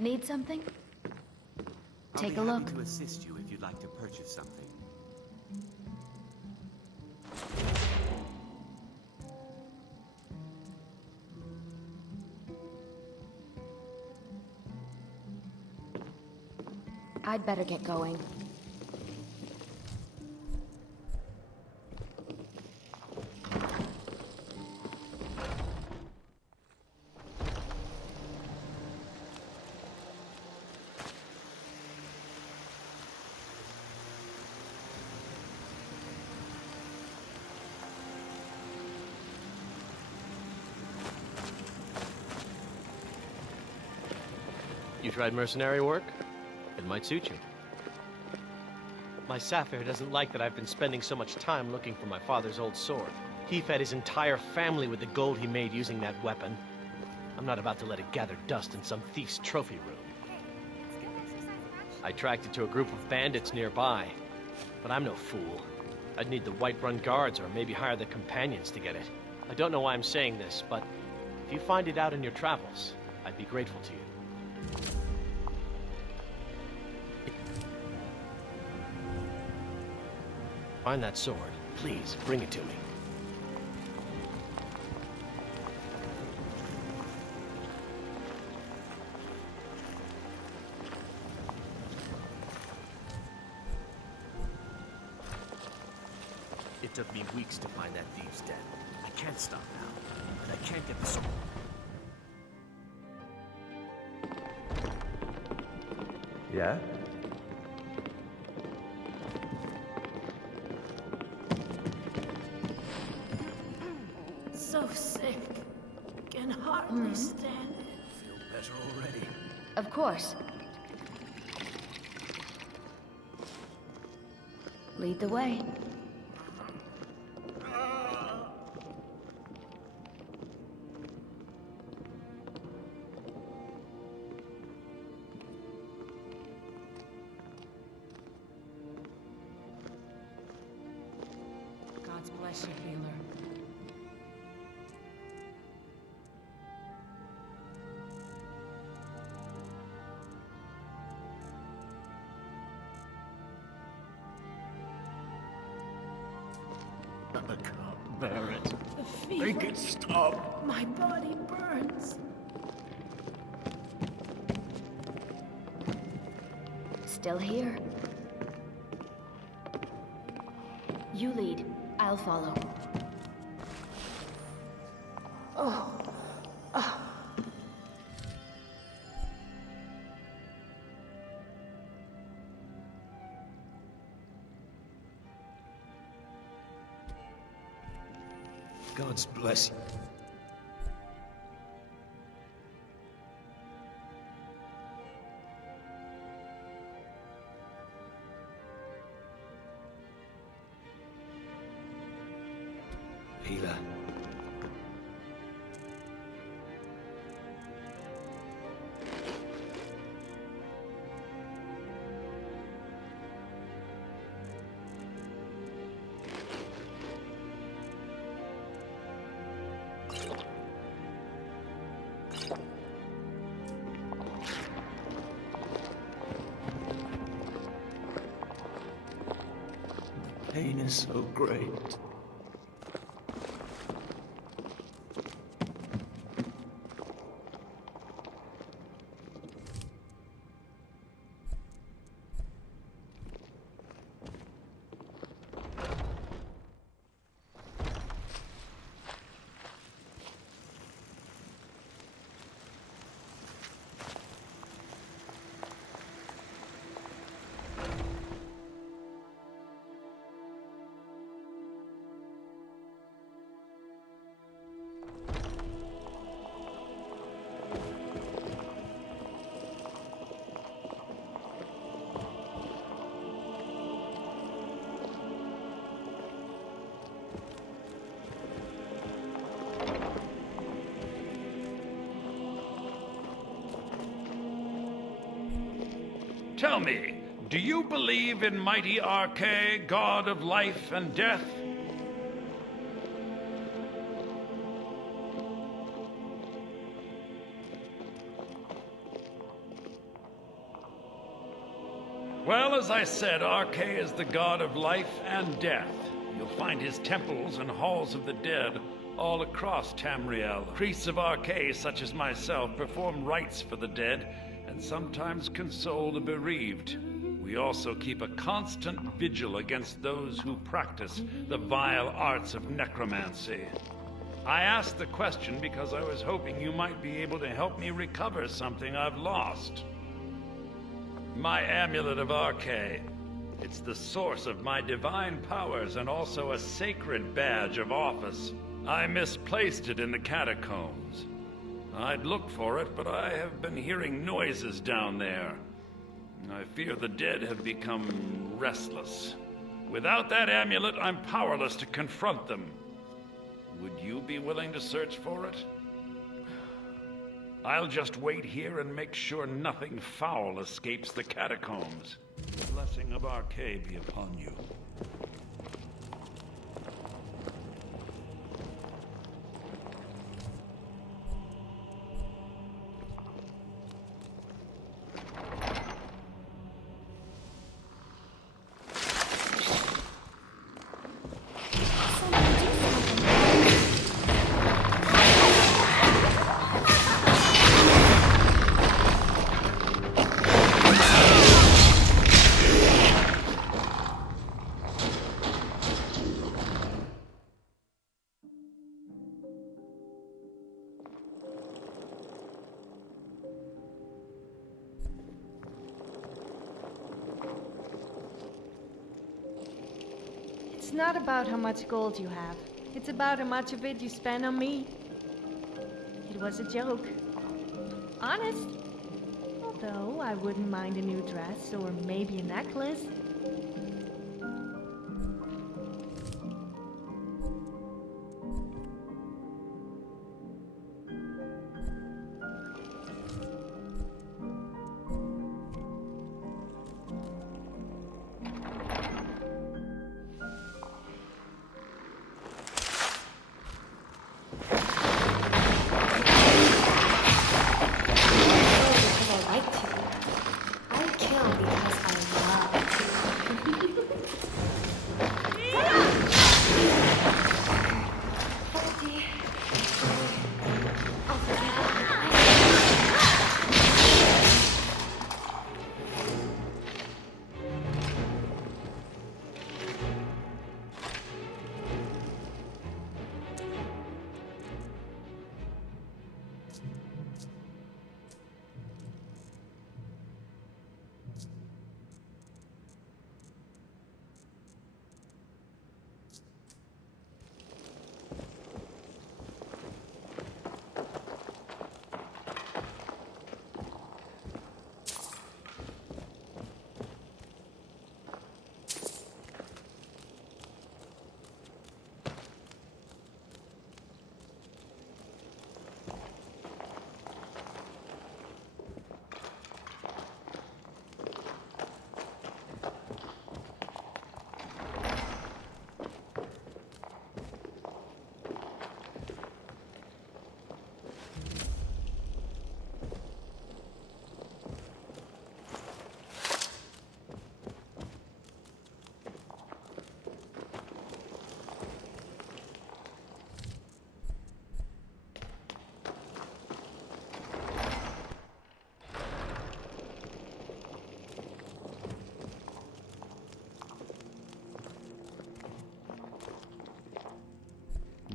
Need something? Take a I'll be look. happy to assist you if you'd like to purchase something. I'd better get going. You tried mercenary work? It might suit you. My Sapphire doesn't like that I've been spending so much time looking for my father's old sword. He fed his entire family with the gold he made using that weapon. I'm not about to let it gather dust in some thief's trophy room. I tracked it to a group of bandits nearby, but I'm no fool. I'd need the Whiterun guards or maybe hire the companions to get it. I don't know why I'm saying this, but if you find it out in your travels, I'd be grateful to you. Find that sword. Please, bring it to me. It took me weeks to find that thief's den. I can't stop now, and I can't get the sword. Yeah? So sick. Can hardly stand it. Feel better already. Of course. Lead the way. God bless you, healer. I can't bear it. The fever. Make it stop. My body burns. Still here. You lead. I'll follow. Oh. God's bless you. Hila. The pain is so great. Tell me, do you believe in mighty Arche, god of life and death? Well, as I said, Arche is the god of life and death. You'll find his temples and halls of the dead all across Tamriel. Priests of Arche, such as myself, perform rites for the dead and sometimes console the bereaved. We also keep a constant vigil against those who practice the vile arts of necromancy. I asked the question because I was hoping you might be able to help me recover something I've lost. My amulet of Arche. It's the source of my divine powers and also a sacred badge of office. I misplaced it in the catacombs. I'd look for it, but I have been hearing noises down there. I fear the dead have become restless. Without that amulet, I'm powerless to confront them. Would you be willing to search for it? I'll just wait here and make sure nothing foul escapes the catacombs. The blessing of Arche be upon you. It's not about how much gold you have. It's about how much of it you spend on me. It was a joke. Honest. Although I wouldn't mind a new dress or maybe a necklace.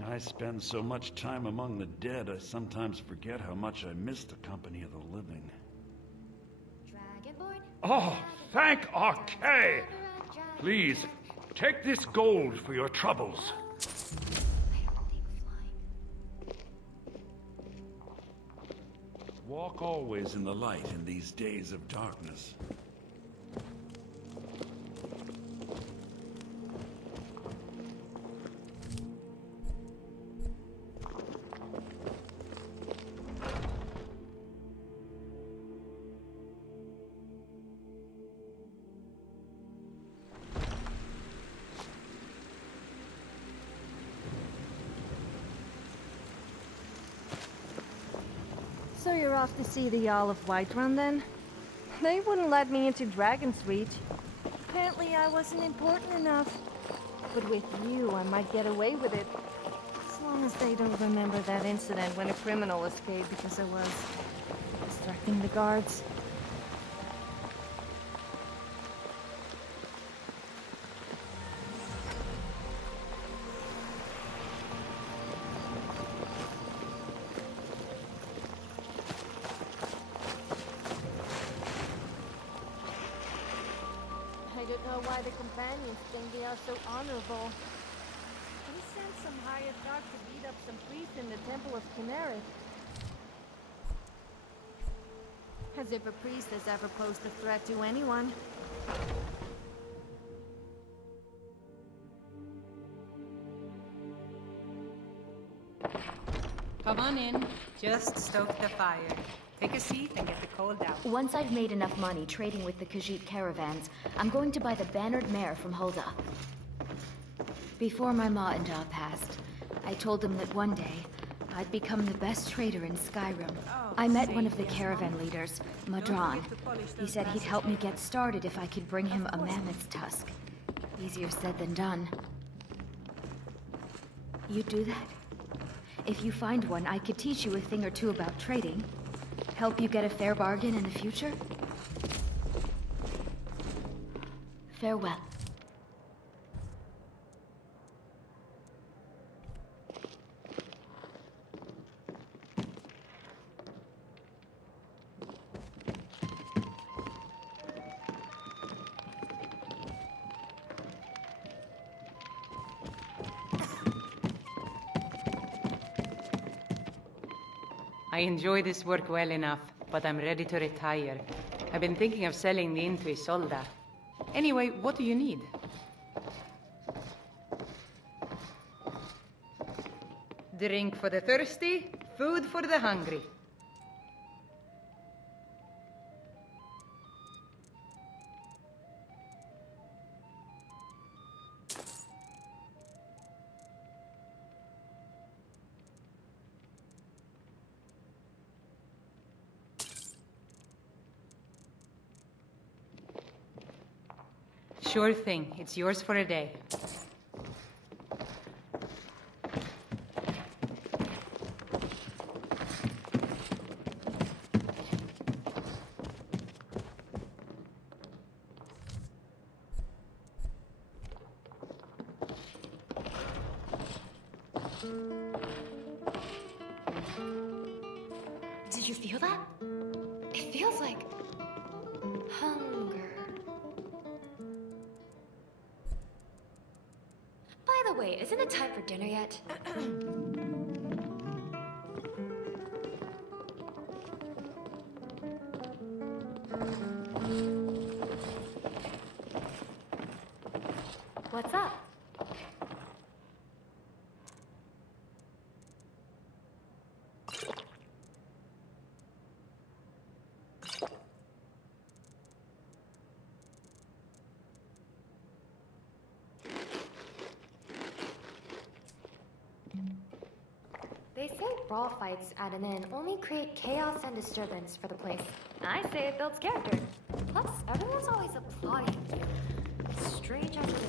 I spend so much time among the dead, I sometimes forget how much I miss the company of the living. Dragonborn? Oh, thank Arche! Please, take this gold for your troubles. Walk always in the light in these days of darkness. So you're off to see the Jarl of Whiterun then? They wouldn't let me into Dragon's Reach. Apparently I wasn't important enough. But with you, I might get away with it. As long as they don't remember that incident when a criminal escaped because I was distracting the guards. I don't know why the companions think they are so honorable. We sent some hired dog to beat up some priests in the Temple of Kinneret. As if a priest has ever posed a threat to anyone. Come on in. Just stoke the fire. Take a seat and get the cold out. Once I've made enough money trading with the Khajiit caravans, I'm going to buy the bannered mare from Hulda. Before my ma and Da passed, I told them that one day, I'd become the best trader in Skyrim. I met one of the caravan leaders, Madran. He said he'd help me get started if I could bring him a mammoth's tusk. Easier said than done. You'd do that? If you find one, I could teach you a thing or two about trading. Help you get a fair bargain in the future? Farewell. I enjoy this work well enough, but I'm ready to retire. I've been thinking of selling the inn to Isolda. Anyway, what do you need? Drink for the thirsty, food for the hungry. Sure thing. It's yours for a day. Did you feel that? It feels like hunger. By the way, isn't it time for dinner yet? What's up? They say brawl fights at an inn only create chaos and disturbance for the place. I say it builds character. Plus, everyone's always applauding you. Strange as it is.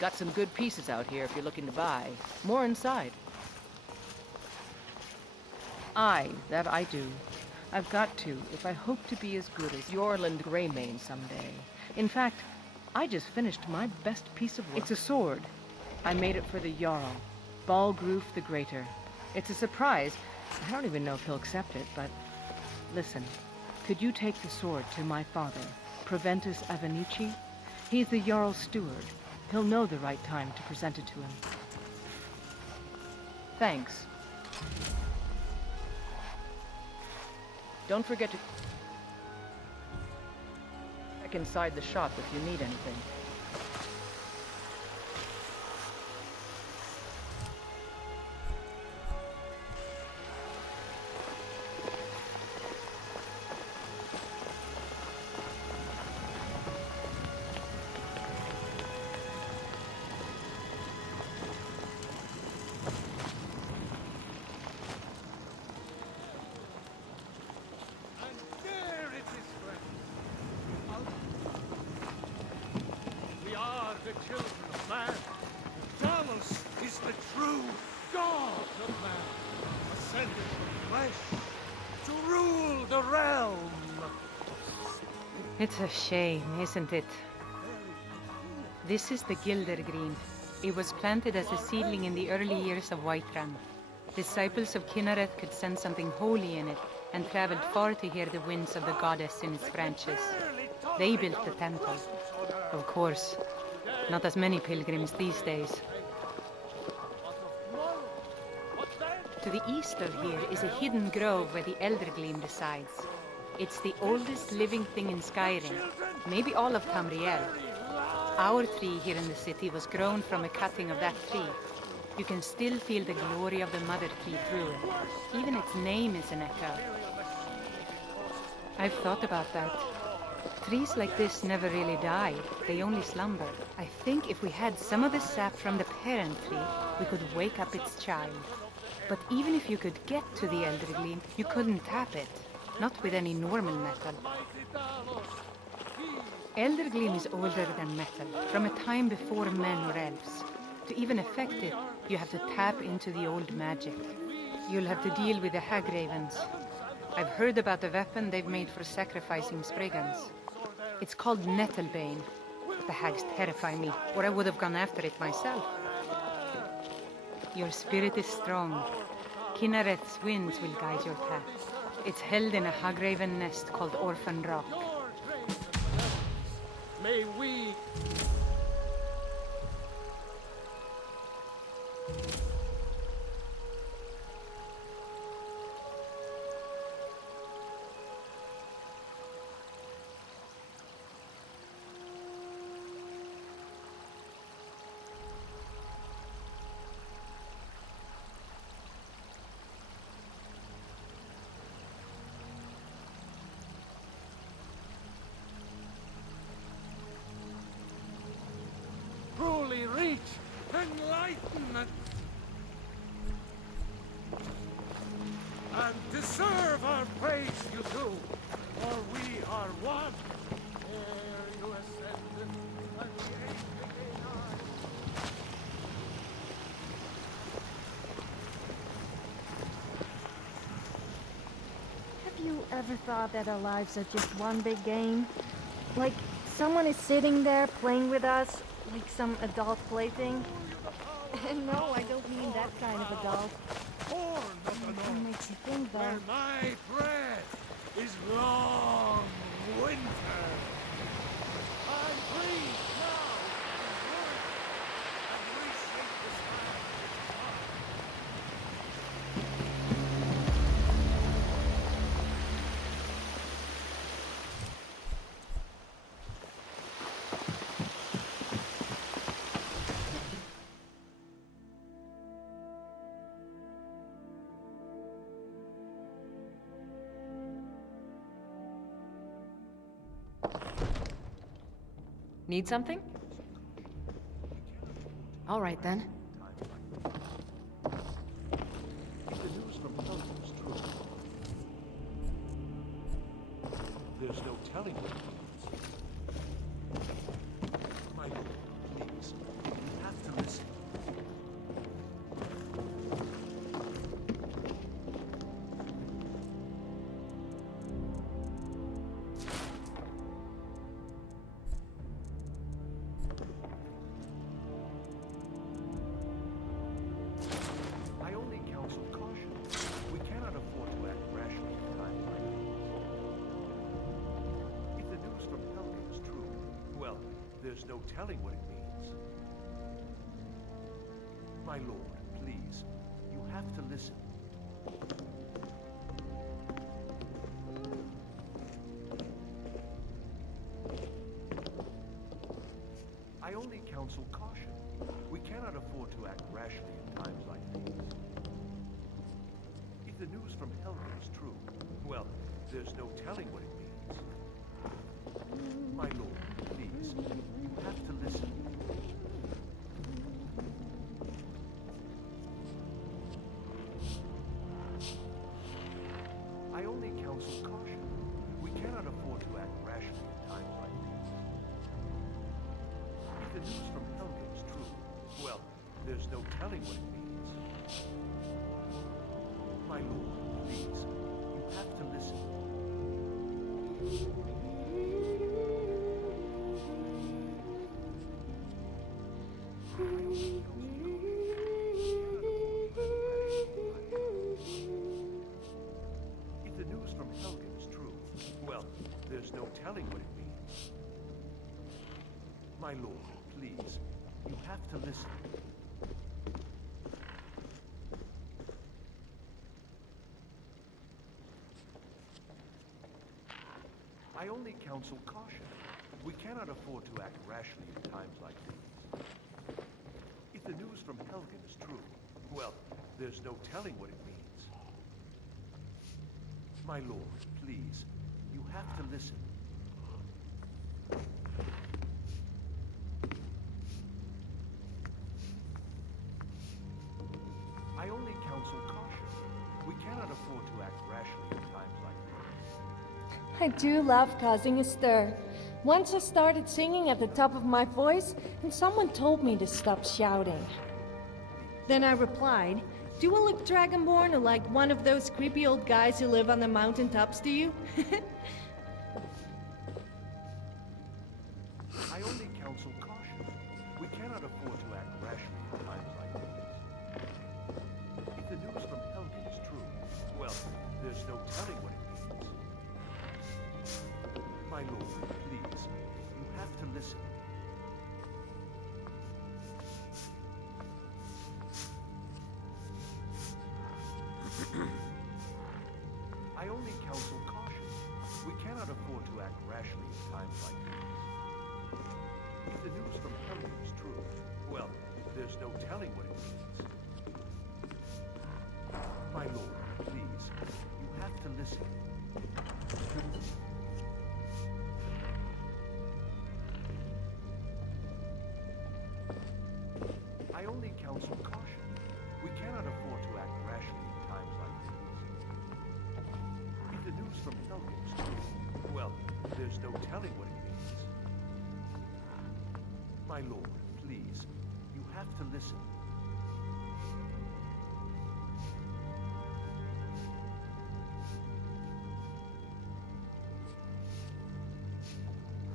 Got some good pieces out here if you're looking to buy. More inside. That I do. I've got to, if I hope to be as good as Yorland Greymane someday. In fact, I just finished my best piece of work. It's a sword. I made it for the Jarl, Balgruf the Greater. It's a surprise. I don't even know if he'll accept it, but... Listen, could you take the sword to my father, Proventus Avenici? He's the Jarl's steward. He'll know the right time to present it to him. Thanks. Don't forget to check inside the shop if you need anything. the children of man. Talos is the true God of man, ascended from flesh to rule the realm. It's a shame, isn't it? This is the Gildergreen. It was planted as a seedling in the early years of Whiterun. Disciples of Kynareth could sense something holy in it and traveled far to hear the winds of the goddess in its branches. They built the temple. Of course, not as many pilgrims these days. To the east of here is a hidden grove where the Eldergleam resides. It's the oldest living thing in Skyrim, maybe all of Tamriel. Our tree here in the city was grown from a cutting of that tree. You can still feel the glory of the mother tree through it. Even its name is an echo. I've thought about that. Trees like this never really die, they only slumber. I think if we had some of the sap from the parent tree, we could wake up its child. But even if you could get to the Eldergleam, you couldn't tap it. Not with any normal metal. Eldergleam is older than metal, from a time before men or elves. To even affect it, you have to tap into the old magic. You'll have to deal with the Hagravens. I've heard about the weapon they've made for sacrificing Spriggans. It's called Nettlebane. The hags terrify me, or I would have gone after it myself. Your spirit is strong. Kynareth's winds will guide your path. It's held in a Hagraven nest called Orphan Rock. May we... truly reach enlightenment and deserve our praise you do, for we are one. Ere you ascended, and the age became ours. Have you ever thought that our lives are just one big game? Like, someone is sitting there playing with us, like some adult plaything? No, I don't mean that kind of adult. What makes you think, though? Where my breath is long winter. I breathe now in word and reshape the sky with thought. Need something? All right, then. If the news from Pelham is true, there's no telling what it means. My lord, please, no telling what it means. My lord, please. You have to listen. I only counsel caution. We cannot afford to act rashly in times like these. If the news from Helgen is true, well, there's no telling what it means. My lord, please, you have to listen. I only counsel caution. We cannot afford to act rashly in times like these. If the news from Helgen is true, well, there's no telling what it means. My lord, please, you have to listen. If the news from Helgen is true, well, there's no telling what it means. My lord, please, you have to listen. I only counsel caution. We cannot afford to act rashly in times like these. If the news from Helgen is true, well, there's no telling what it means. My lord, please, you have to listen. I only counsel caution. We cannot afford to act rashly in times like these. I do love causing a stir. Once I started singing at the top of my voice, and someone told me to stop shouting. Then I replied, "Do I look Dragonborn or like one of those creepy old guys who live on the mountaintops to you?" I only counsel caution. We cannot afford to act rashly in times like these. If the news from Helgen is true, well, there's no telling what it means. My lord, please, you have to listen. I only counsel caution. We cannot afford to act rashly in times like these. If the news from Helgen is true, well, there's no telling what it means. My lord, please, you have to listen. I only counsel caution. We cannot afford to act rashly in times like these. If the news from Helgen is true, well, there's no telling what it means. My lord, please, you have to listen.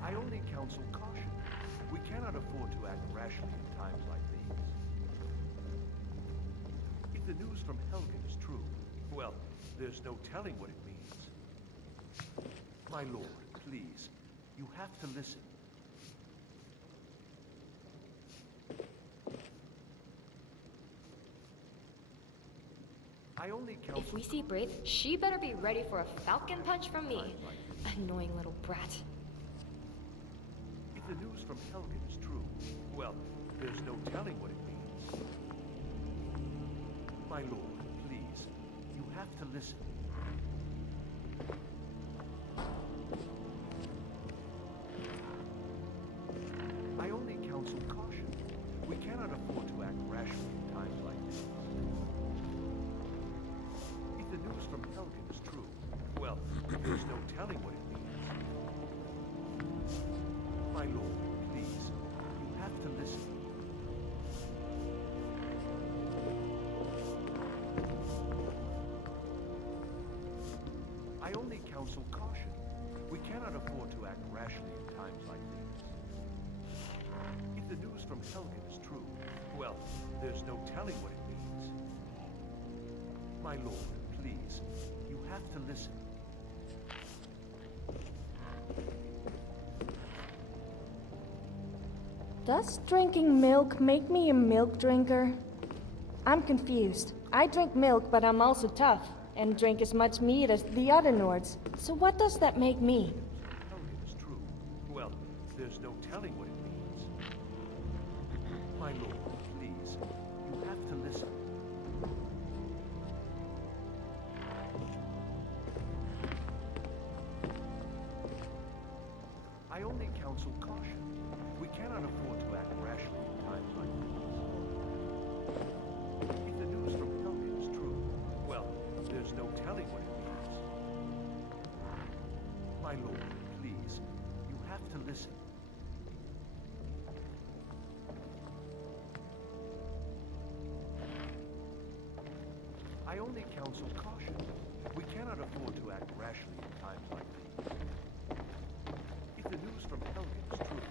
I only counsel caution. We cannot afford to act rashly in times like these. If the news from Helgen is true, well, there's no telling what it means. My lord, please, you have to listen. I only counsel. If we see Braith, she better be ready for a falcon punch from me. Annoying little brat. If the news from Helgen is true, well, there's no telling what it means. My lord, please, you have to listen. I only counsel caution. We cannot afford to act rashly in times like these. If the news from Helgen is true, well, there's no telling what it means. My lord, please, you have to listen. I only counsel caution. We cannot afford to act rashly in times like these. If the news from Helgen is true, well, there's no telling what it means. My lord, please, you have to listen. Does drinking milk make me a milk drinker? I'm confused. I drink milk, but I'm also tough, and drink as much meat as the other Nords. So what does that make me? Helgen is true. Well, there's no telling what it means. My lord, please, you have to listen. I only counsel caution. We cannot afford to act rashly in times like these. If the news from Helgen is true, well, there's no telling what it means. My lord, please, you have to listen. I only counsel caution. We cannot afford to act rashly in times like these. If the news from Helgen is true,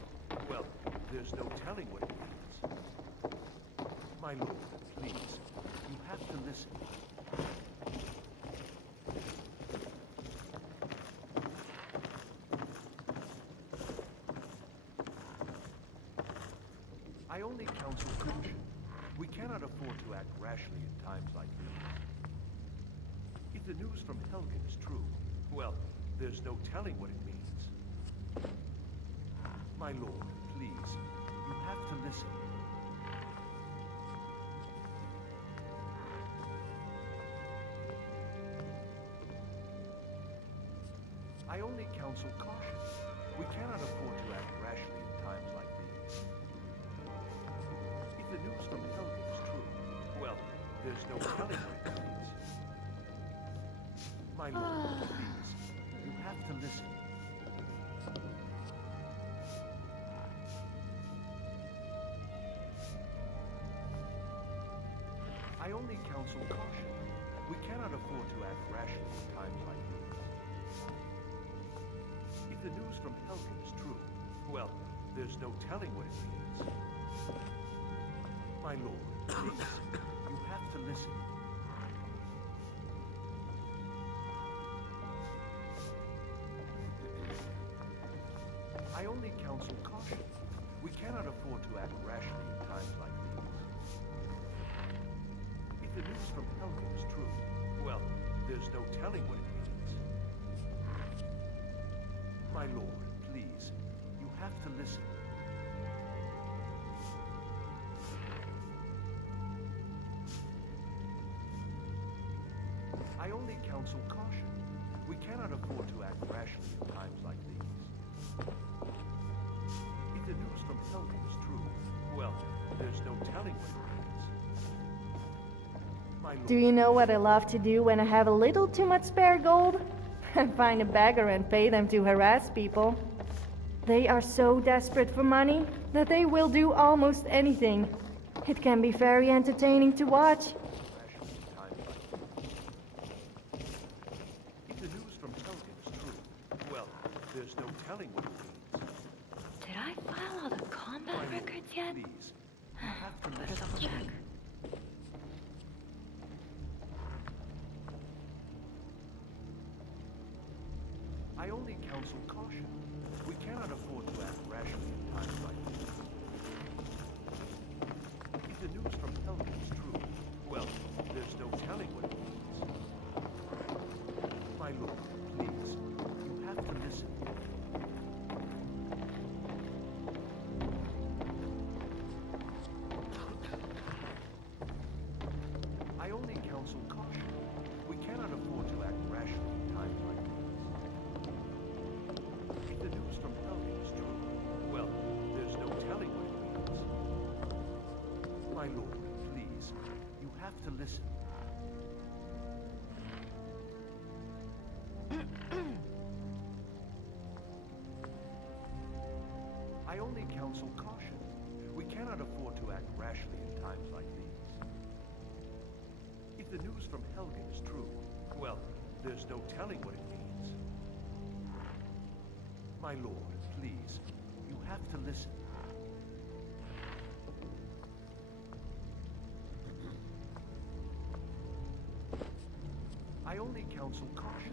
well, there's no telling what it means. My lord, please, you have to listen. I only counsel caution. We cannot afford to act rashly in times like these. If the news from Helgen is true, well, there's no telling what it means. My lord, please, you have to listen. I only counsel caution. We cannot afford to act rashly in times like these. If the news from Helgen is true, well, there's no telling what it means. My lord, please, you have to listen. I only counsel caution. We cannot afford to act rashly in times like these. If the news from Helgen is true, well, there's no telling what it means. My lord, please, you have to listen. I only counsel caution. We cannot afford to act rashly in times like these. If the news from Helgen is true, well, there's no telling what it means. My lord, please, you have to listen. I only counsel caution. We cannot afford to act rashly in times like these. If the news from Helgen is true, well, there's no telling what it means. My lord, Do you know what I love to do when I have a little too much spare gold? Find a beggar and pay them to harass people. They are so desperate for money that they will do almost anything. It can be very entertaining to watch. rashly in times like these. If the news from Helgen is true, well, there's no telling what it means. Did I file all the combat My lord, records yet? please, you have to Better listen. double check. I only counsel caution. We cannot afford to act rashly in times like these. If the news from Helgen is true, well, there's no telling what it means. My lord, please, you have to listen. I only counsel caution. We cannot afford to act rashly in times like these. If the news from Helgen is true, well, there's no telling what it means. My lord, please, you have to listen. I only counsel caution. We cannot afford to act rashly in times like these. If the news from Helgen is true, well, there's no telling what it means. My lord, please, you have to listen. I only counsel caution.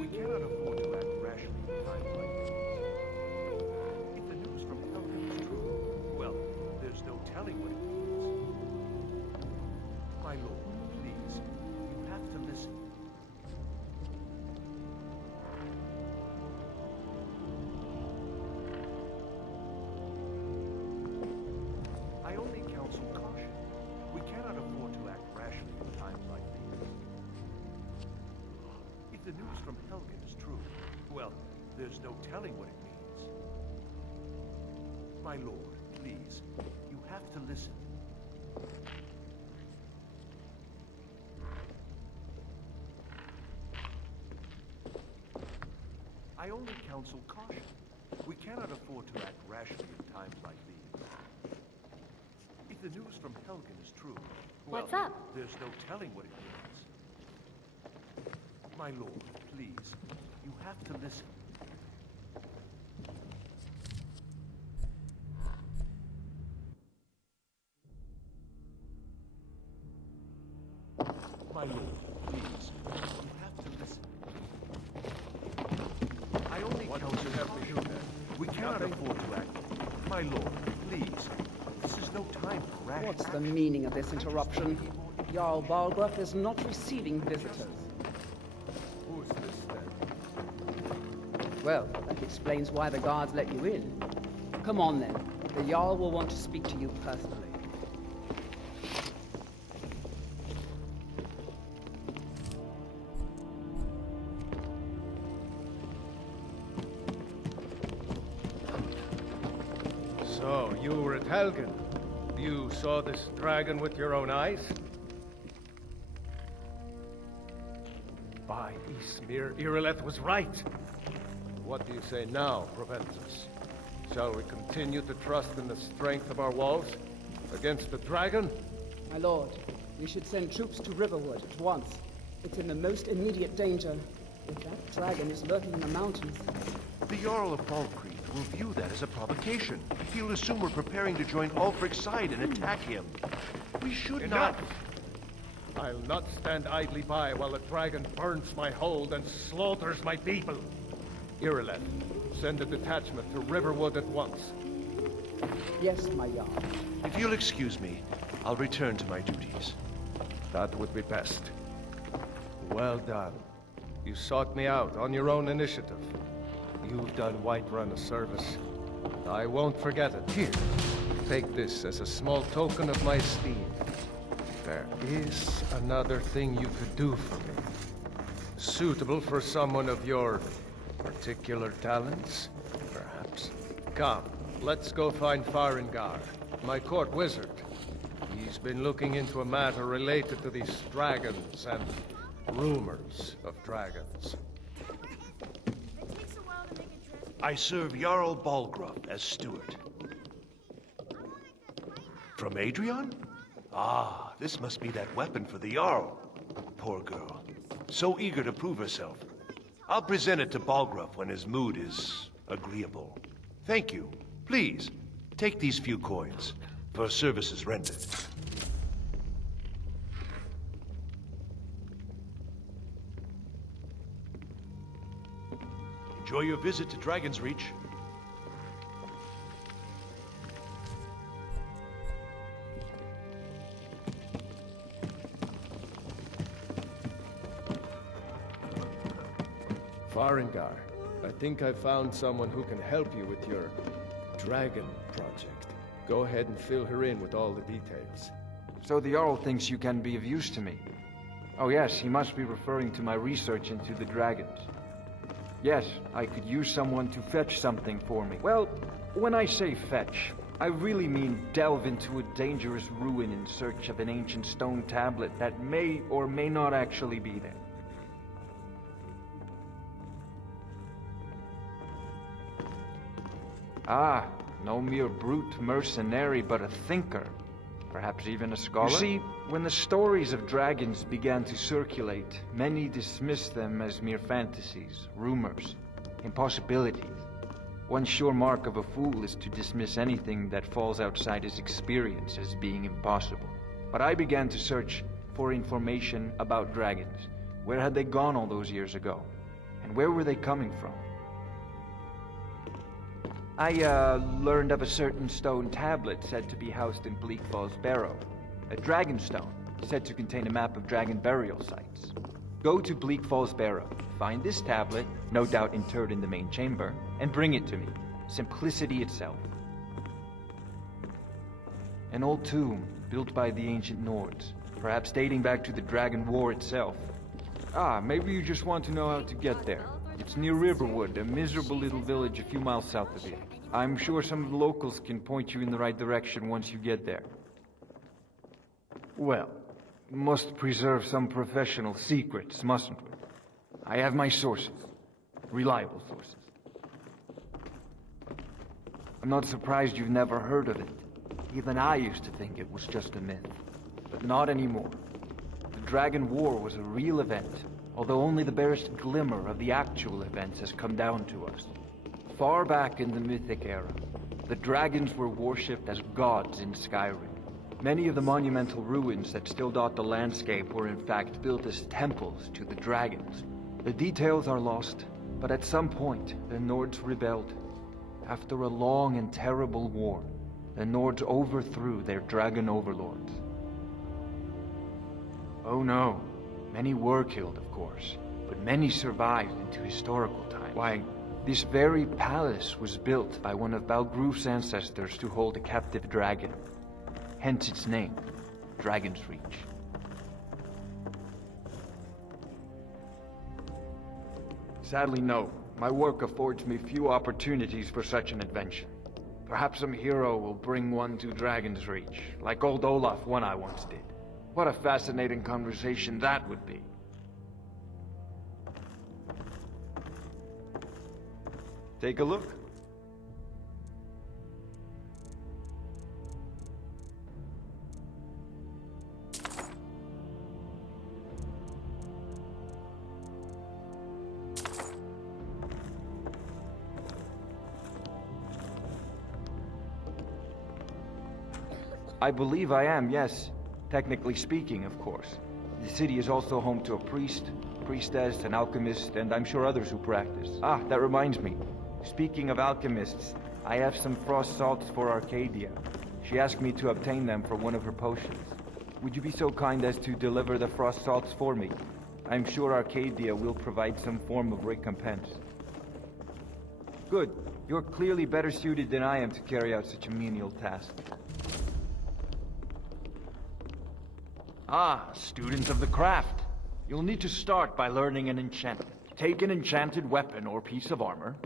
We cannot afford to act rashly in times like these. If the news from Helgen is true, well, there's no telling what it means. My lord, please, you have to listen. I only counsel caution. We cannot afford to act rashly in times like these. If the news from Helgen is true, well, there's no telling what it means. My lord, please, you have to listen. I only counsel caution. We cannot afford to act rashly in times like these. If the news from Helgen is true, well, What's up? there's no telling what it means. My lord, please, you have to listen. My lord, please, you have to listen. I only counsel you have to do that. We cannot afford to act. My lord, please, this is no time for rash. What's the meaning of this interruption? Jarl Balgruuf is not receiving visitors. Who's this then? Well, that explains why the guards let you in. Come on then. The Jarl will want to speak to you personally. So, you were at Helgen. You saw this dragon with your own eyes? By Ysmir, Irileth was right. What do you say now, Proventus? Shall we continue to trust in the strength of our walls against the dragon? My lord, we should send troops to Riverwood at once. It's in the most immediate danger. If that dragon is lurking in the mountains... The Jarl of Falkreath will view that as a provocation. He'll assume we're preparing to join Ulfric's side and attack him. We should Enough! not... I'll not stand idly by while the dragon burns my hold and slaughters my people. Irileth, send a detachment to Riverwood at once. Yes, my Jarl. If you'll excuse me, I'll return to my duties. That would be best. Well done. You sought me out on your own initiative. You've done Whiterun a service. I won't forget it. Here, take this as a small token of my esteem. There is another thing you could do for me. Suitable for someone of your particular talents, perhaps. Come, let's go find Farengar, my court wizard. He's been looking into a matter related to these dragons and rumors of dragons. I serve Jarl Balgruuf as steward. From Adrian? Ah, this must be that weapon for the Jarl. Poor girl. So eager to prove herself. I'll present it to Balgruuf when his mood is agreeable. Thank you. Please, take these few coins for services rendered. Enjoy your visit to Dragon's Reach. Farengar, I think I found someone who can help you with your dragon project. Go ahead and fill her in with all the details. So the Jarl thinks you can be of use to me. Oh yes, he must be referring to my research into the dragons. Yes, I could use someone to fetch something for me. Well, when I say fetch, I really mean delve into a dangerous ruin in search of an ancient stone tablet that may or may not actually be there. Ah, no mere brute mercenary, but a thinker. Perhaps even a scholar? You see, when the stories of dragons began to circulate, many dismissed them as mere fantasies, rumors, impossibilities. One sure mark of a fool is to dismiss anything that falls outside his experience as being impossible. But I began to search for information about dragons. Where had they gone all those years ago? And where were they coming from? I, learned of a certain stone tablet said to be housed in Bleak Falls Barrow. A dragon stone, said to contain a map of dragon burial sites. Go to Bleak Falls Barrow, find this tablet, no doubt interred in the main chamber, and bring it to me. Simplicity itself. An old tomb, built by the ancient Nords, perhaps dating back to the Dragon War itself. Ah, maybe you just want to know how to get there. It's near Riverwood, a miserable little village a few miles south of here. I'm sure some of the locals can point you in the right direction once you get there. Well, must preserve some professional secrets, mustn't we? I have my sources. Reliable sources. I'm not surprised you've never heard of it. Even I used to think it was just a myth. But not anymore. The Dragon War was a real event, although only the barest glimmer of the actual events has come down to us. Far back in the Mythic era, the dragons were worshipped as gods in Skyrim. Many of the monumental ruins that still dot the landscape were in fact built as temples to the dragons. The details are lost, but at some point, the Nords rebelled. After a long and terrible war, the Nords overthrew their dragon overlords. Oh no, many were killed, of course, but many survived into historical times. Why, this very palace was built by one of Balgruf's ancestors to hold a captive dragon. Hence its name, Dragon's Reach. Sadly, no. My work affords me few opportunities for such an adventure. Perhaps some hero will bring one to Dragon's Reach, like old Olaf one I once did. What a fascinating conversation that would be. Take a look. I believe I am, yes. Technically speaking, of course. The city is also home to a priest, priestess, an alchemist, and I'm sure others who practice. Ah, that reminds me. Speaking of alchemists, I have some frost salts for Arcadia. She asked me to obtain them for one of her potions. Would you be so kind as to deliver the frost salts for me? I'm sure Arcadia will provide some form of recompense. Good. You're clearly better suited than I am to carry out such a menial task. Ah, students of the craft. You'll need to start by learning an enchantment. Take an enchanted weapon or piece of armor,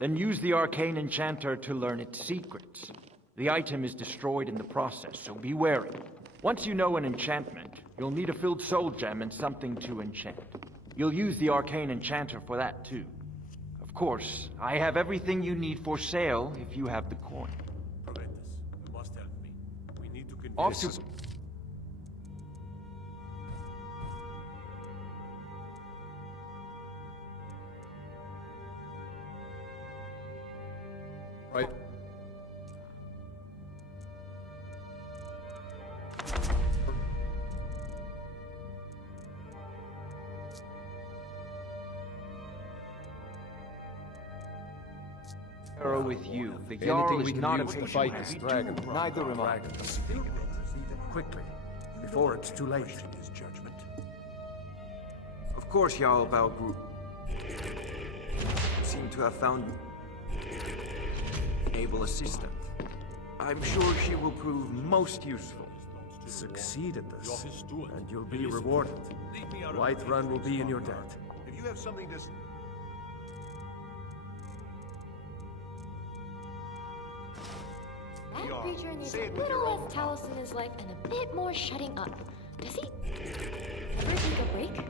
then use the arcane enchanter to learn its secrets. The item is destroyed in the process, so be wary. Once you know an enchantment, you'll need a filled soul gem and something to enchant. You'll use the arcane enchanter for that too. Of course, I have everything you need for sale if you have the coin. Proventus, you must help me. We need to convince... Off to... Right. Arrow with you. The Jarl is not a patient. Fight this dragon. Neither am I. Quickly, before it's too late. His judgment. Of course, Jarl Balgruuf seem to have found an able assistant. I'm sure she will prove most useful. Succeed at this, and you'll be rewarded. Whiterun will be in your debt. If you have something to... That creature needs a little less Talos in his life and a bit more shutting up. Does he ever take a break?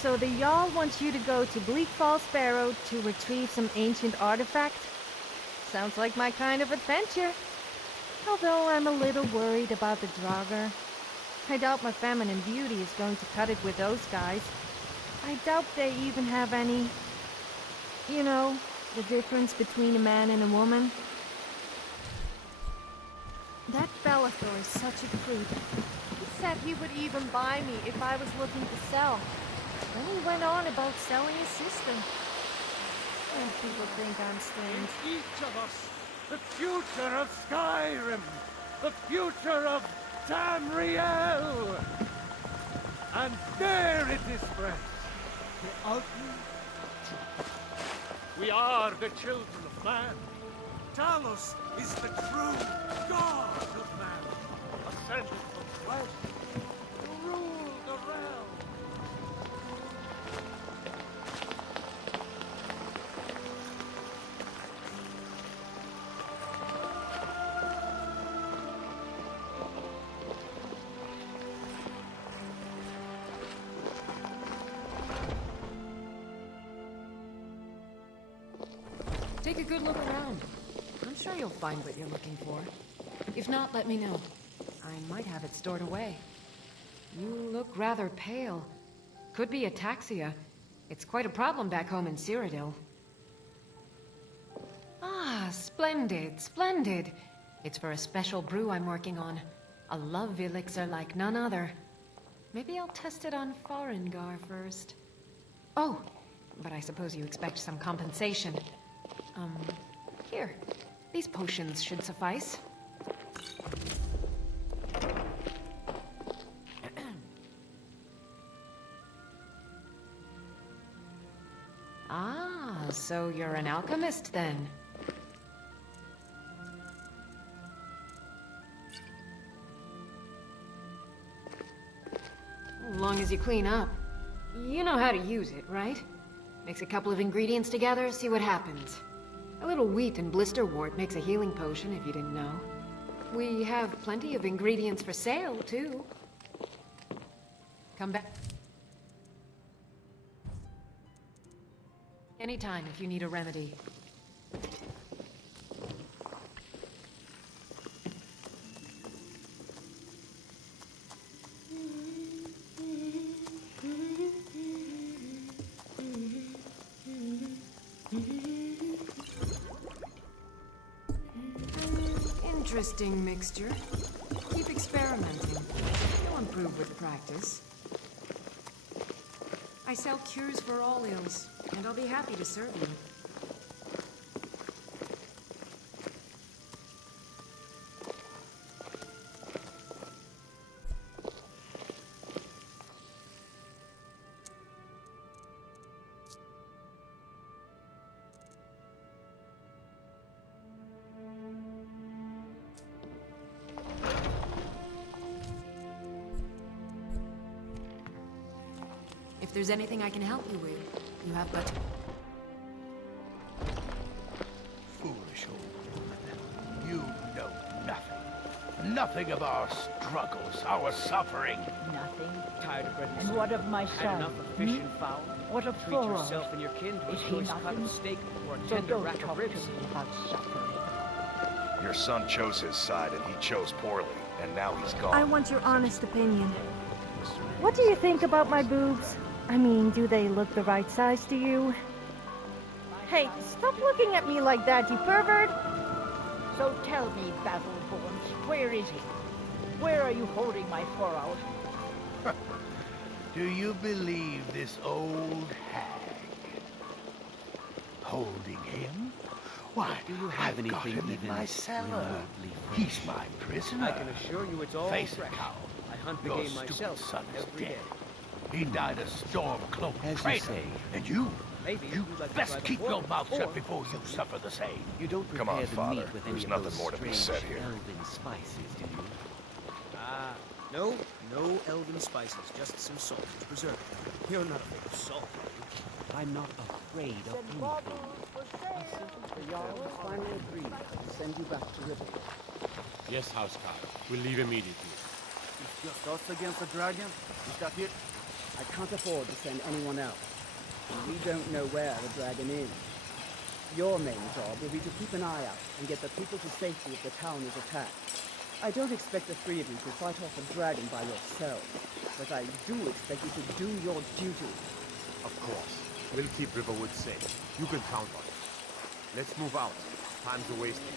So the Jarl wants you to go to Bleak Falls Barrow to retrieve some ancient artifact? Sounds like my kind of adventure. Although I'm a little worried about the Draugr. I doubt my feminine beauty is going to cut it with those guys. I doubt they even have any... You know, the difference between a man and a woman. That Bellathor is such a creep. He said he would even buy me if I was looking to sell. Then he went on about selling his sister. And people think I'm strange. Each of us, the future of Skyrim, the future of Tamriel. And there it is, friends. The ultimate truth. We are the children of man. Talos is the true god of man, ascended from flesh to rule the realm. Take a good look around. I'm sure you'll find what you're looking for. If not, let me know. I might have it stored away. You look rather pale. Could be ataxia. It's quite a problem back home in Cyrodiil. Ah, splendid, splendid. It's for a special brew I'm working on. A love elixir like none other. Maybe I'll test it on Farengar first. Oh, but I suppose you expect some compensation. Here. These potions should suffice. Ah, so you're an alchemist then. As long as you clean up. You know how to use it, right? Mix a couple of ingredients together, see what happens. A little wheat and blisterwort makes a healing potion, if you didn't know. We have plenty of ingredients for sale, too. Come back anytime if you need a remedy. Interesting mixture. Keep experimenting. You'll improve with practice. I sell cures for all ills, and I'll be happy to serve you. If there's anything I can help you with, you have but... Foolish old woman. You know nothing. Nothing of our struggles, our suffering. Nothing. Tired of bread And what of my Had son? enough of fish and fowl? What of Treat Thorod? yourself and your kin to Is a he choice cut nothing? of steak or a So tender don't rack talk of to ribs. me about suffering. Your son chose his side, and he chose poorly, and now he's gone. I want your honest opinion. What do you think about my boobs? I mean, do they look the right size to you? Hey, stop looking at me like that, you pervert! So tell me, Battleborns, where is he? Where are you holding my forearm? Do you believe this old hag? Holding him? Why, Do you have I've got anything him in even my cellar. remotely He's my prisoner. I can assure you it's all Face fresh. it, Cow. I hunt the Your game stupid myself son is every dead. day. He died a storm-cloaked As you traitor. say. And you Maybe you you'd like to best try keep before, your mouth or- shut before you suffer the same. You don't Come prepare on, the Father. meat with any There's of nothing those more to be strange said here. elven spices, do you? Ah, no elven spices, just some salt to preserve it. You're not afraid of salt, are you? I'm not afraid of anything. The Jarl has finally agreed to send you back to Riverwood. Yes, Housecarl. We'll leave immediately. It's just us against the dragon? Is that it? I can't afford to send anyone else. And we don't know where the dragon is. Your main job will be to keep an eye out and get the people to safety if the town is attacked. I don't expect the three of you to fight off a dragon by yourselves, but I do expect you to do your duty. Of course. We'll keep Riverwood safe. You can count on it. Let's move out. Time's a wasting.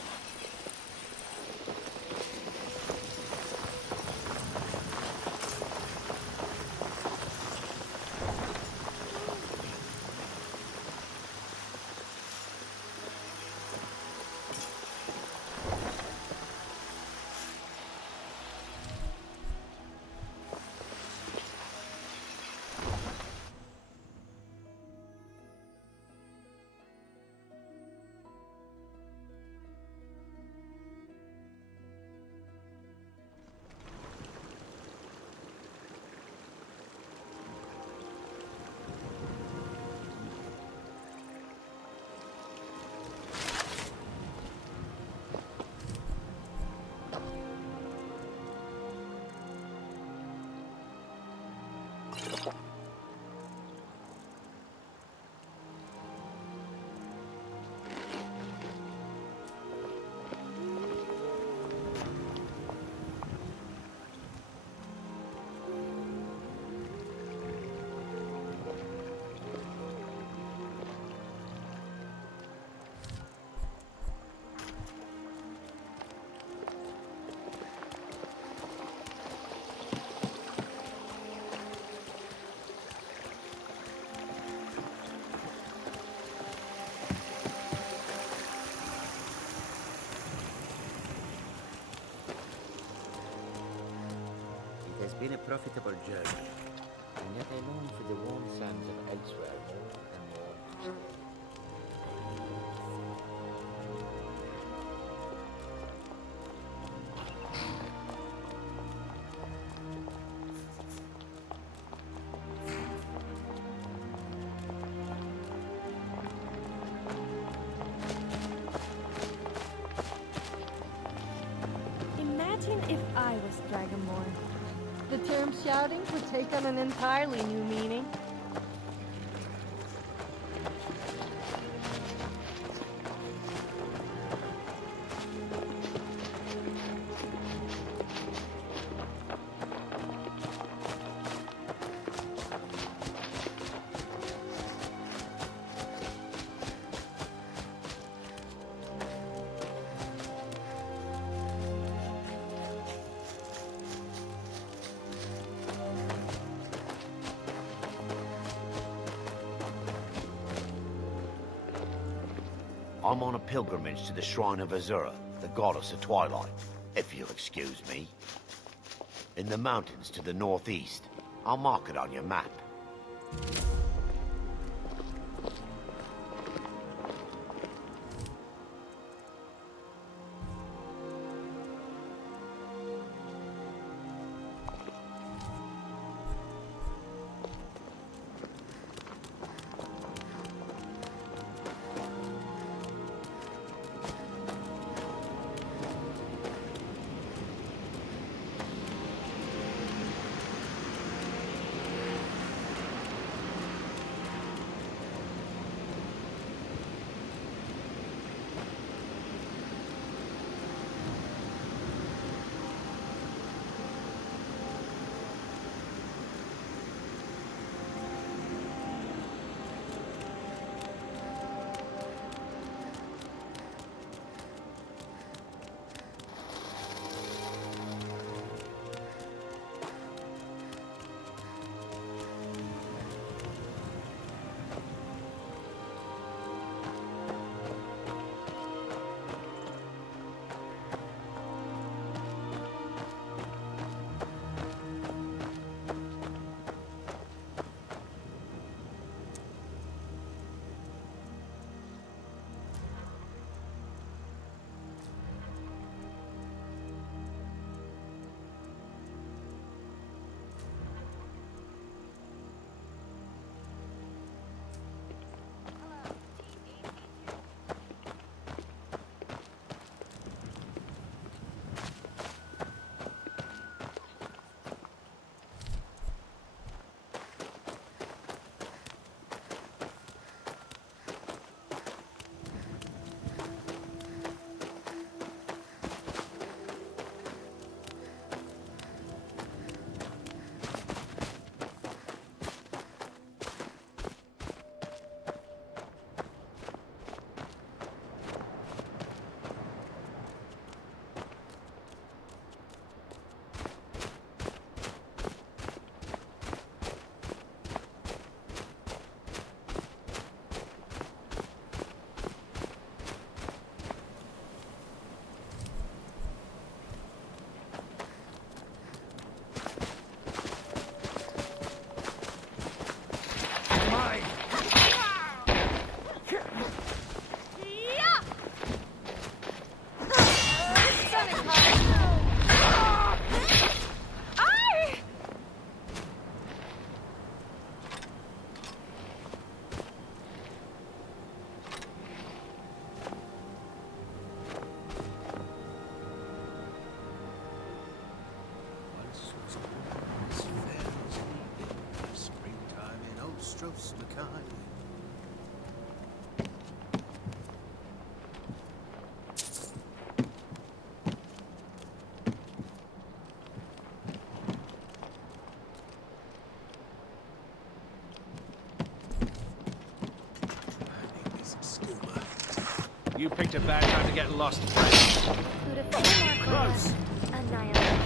It has been a profitable journey, and yet I long for the warm sands of elsewhere more and more. Imagine if I was Dragonborn. The term shouting would take on an entirely new meaning. I'm on a pilgrimage to the shrine of Azura, the goddess of twilight, if you'll excuse me. In the mountains to the northeast. I'll mark it on your map. time. You picked a bad time to get lost, friend. Close. Annihilation.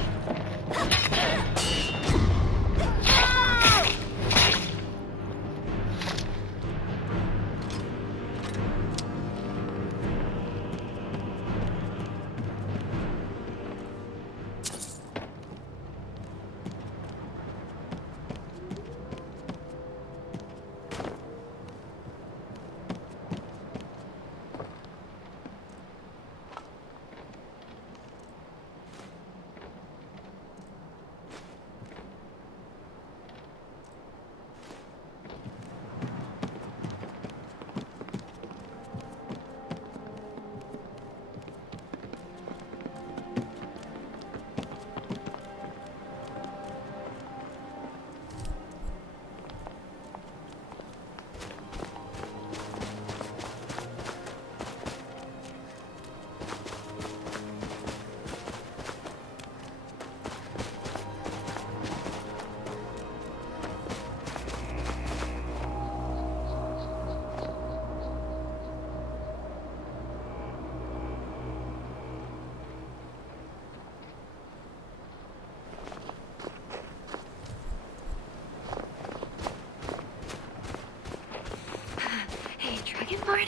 Hey, Dragonborn,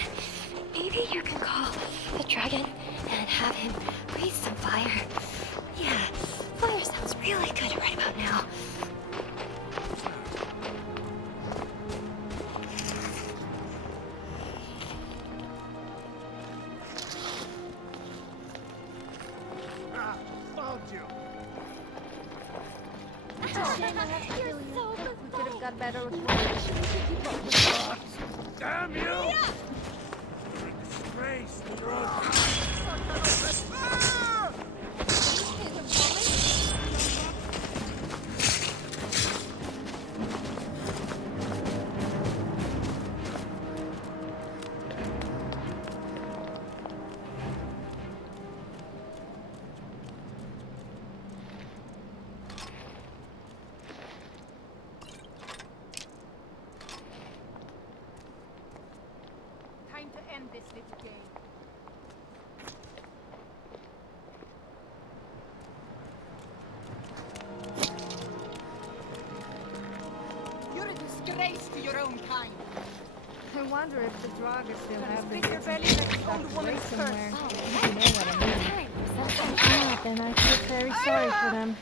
maybe you can call the dragon and have him breathe some fire. Yeah, fire sounds really good right about now. Found you. It's a shame I have to kill you. We could have got better with Damn you! You're a disgrace to your own Time to end this little game. You're a disgrace to your own kind. I wonder if the Draga still have the Spit your belly like an old woman's somewhere. curse. You know what I mean. Yeah, then I feel very sorry for them.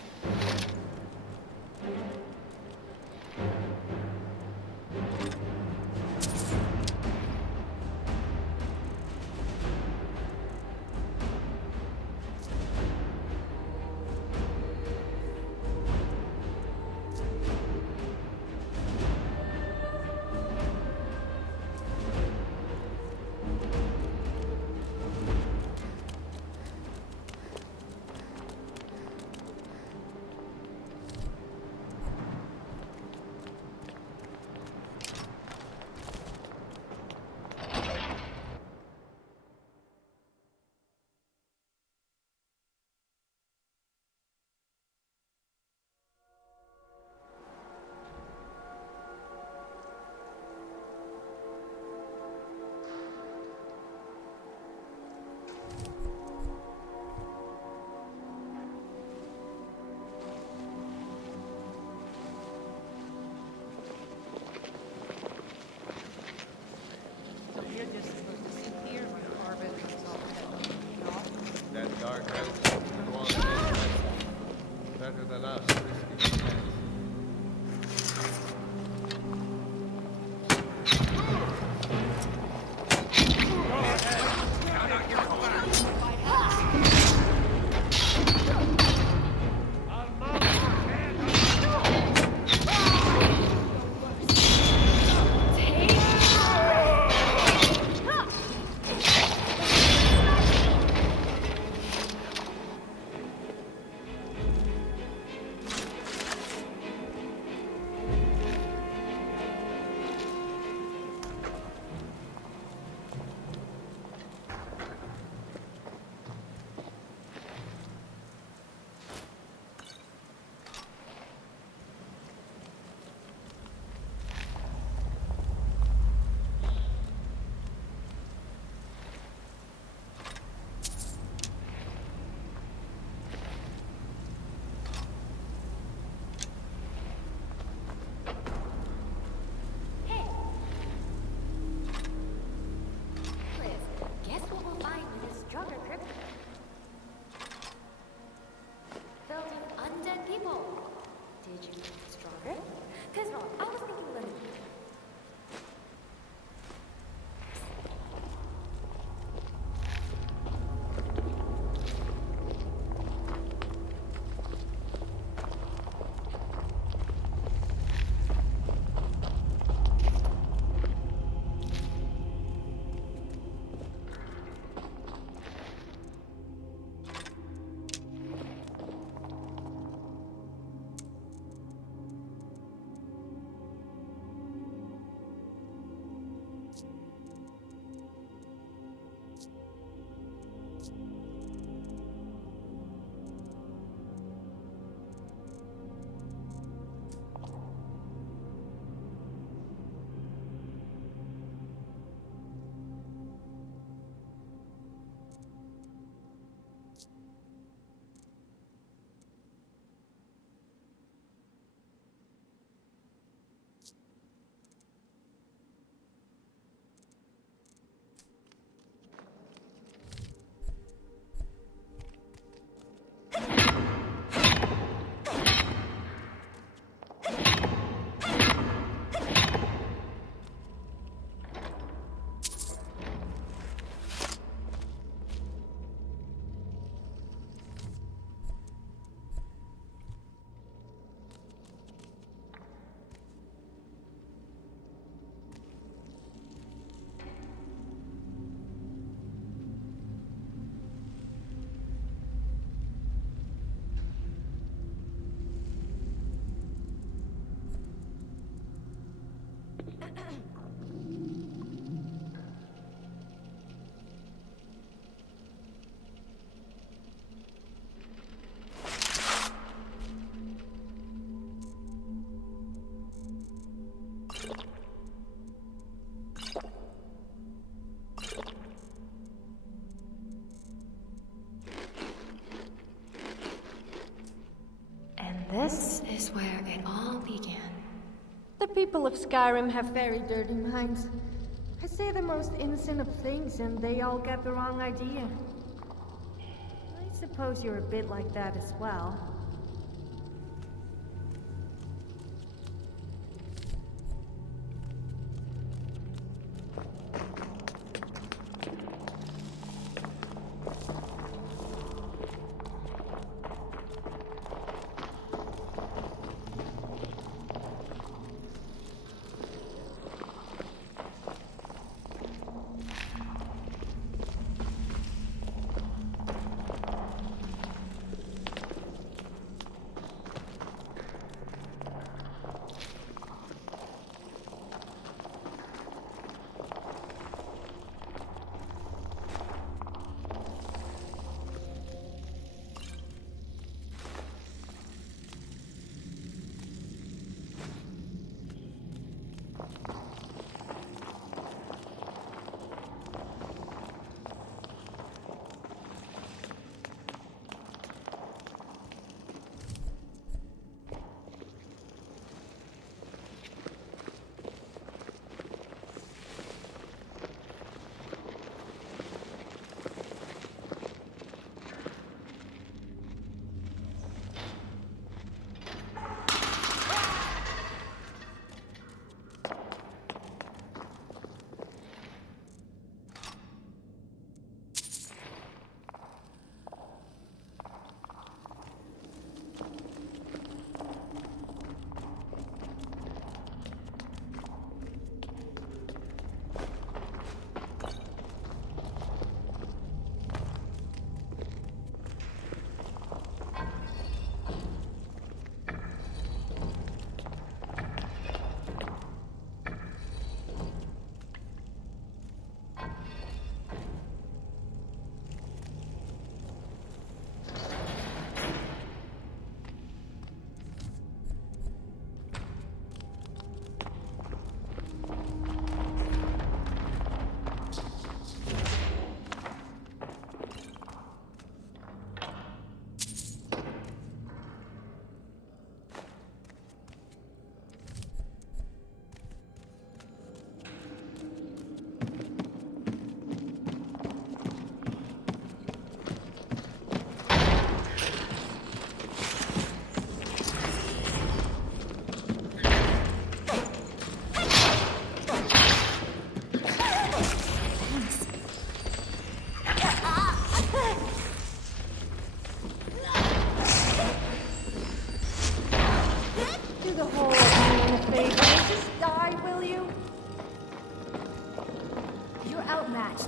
The people of Skyrim have very dirty minds. I say the most innocent of things and they all get the wrong idea. I suppose you're a bit like that as well.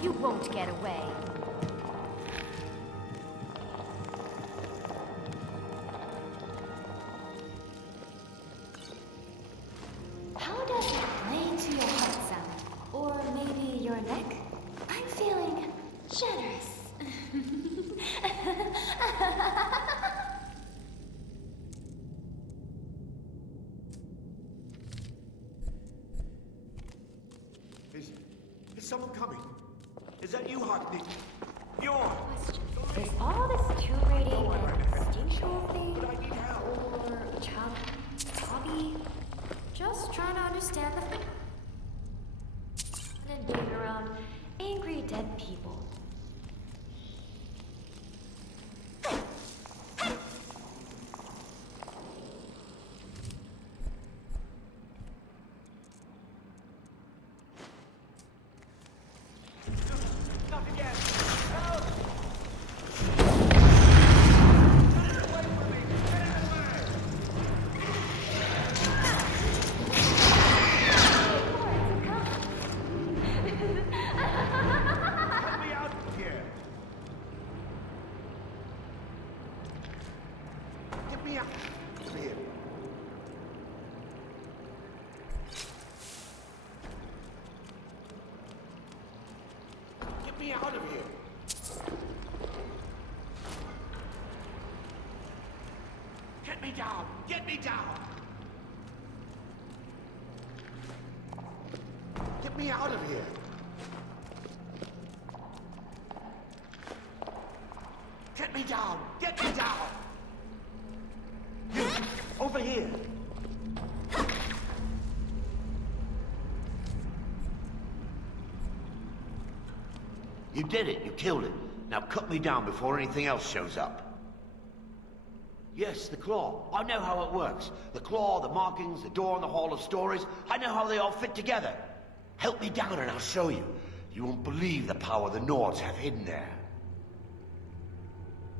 You won't get away. How does it play to your heart sound? Or maybe your neck? I'm feeling generous. Is someone coming? Is that you, Hockney? You're... Is all this tomb raiding an instinctual thing? Or hobby? Just trying to understand the and being around angry dead people. You did it. You killed it. Now cut me down before anything else shows up. Yes, the claw. I know how it works. The claw, the markings, the door in the Hall of Stories. I know how they all fit together. Help me down and I'll show you. You won't believe the power the Nords have hidden there.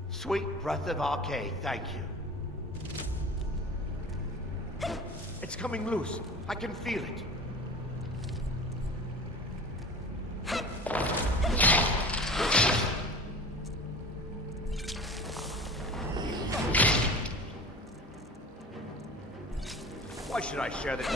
Sweet breath of Arcade, thank you. It's coming loose. I can feel it. Why should I share this?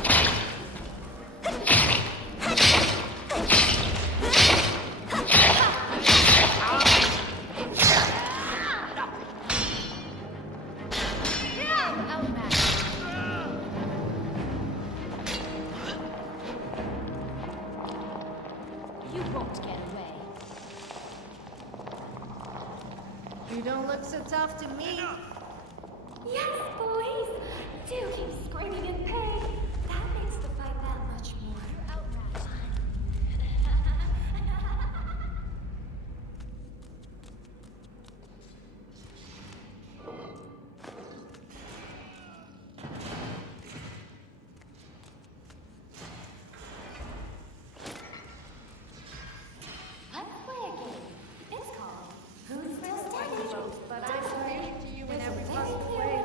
You won't get away. You don't look so tough to me. Yes, boys! Do keep screaming in pain. That makes the fight that much more fun. Let's play a game. It's called Who's Still Standing? But I say to you in every possible way.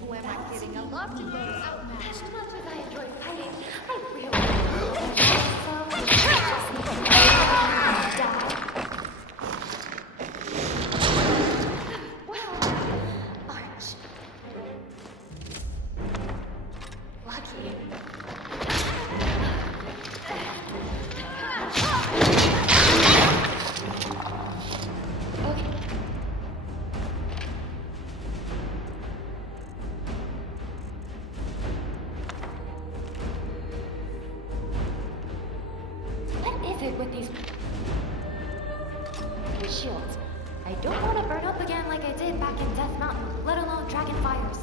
Who am I kidding? I love to go outmatched. As much as I enjoy fighting, I really Well, Arch. Lucky. Okay. What is it with these shields? I don't want to burn up again like I did back in Death Mountain, let alone Dragon Fires.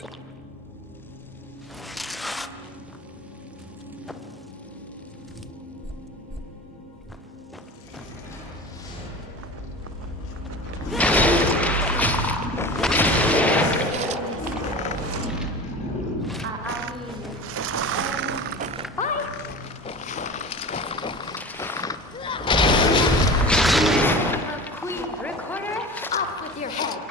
Queen Recorder, off with your head.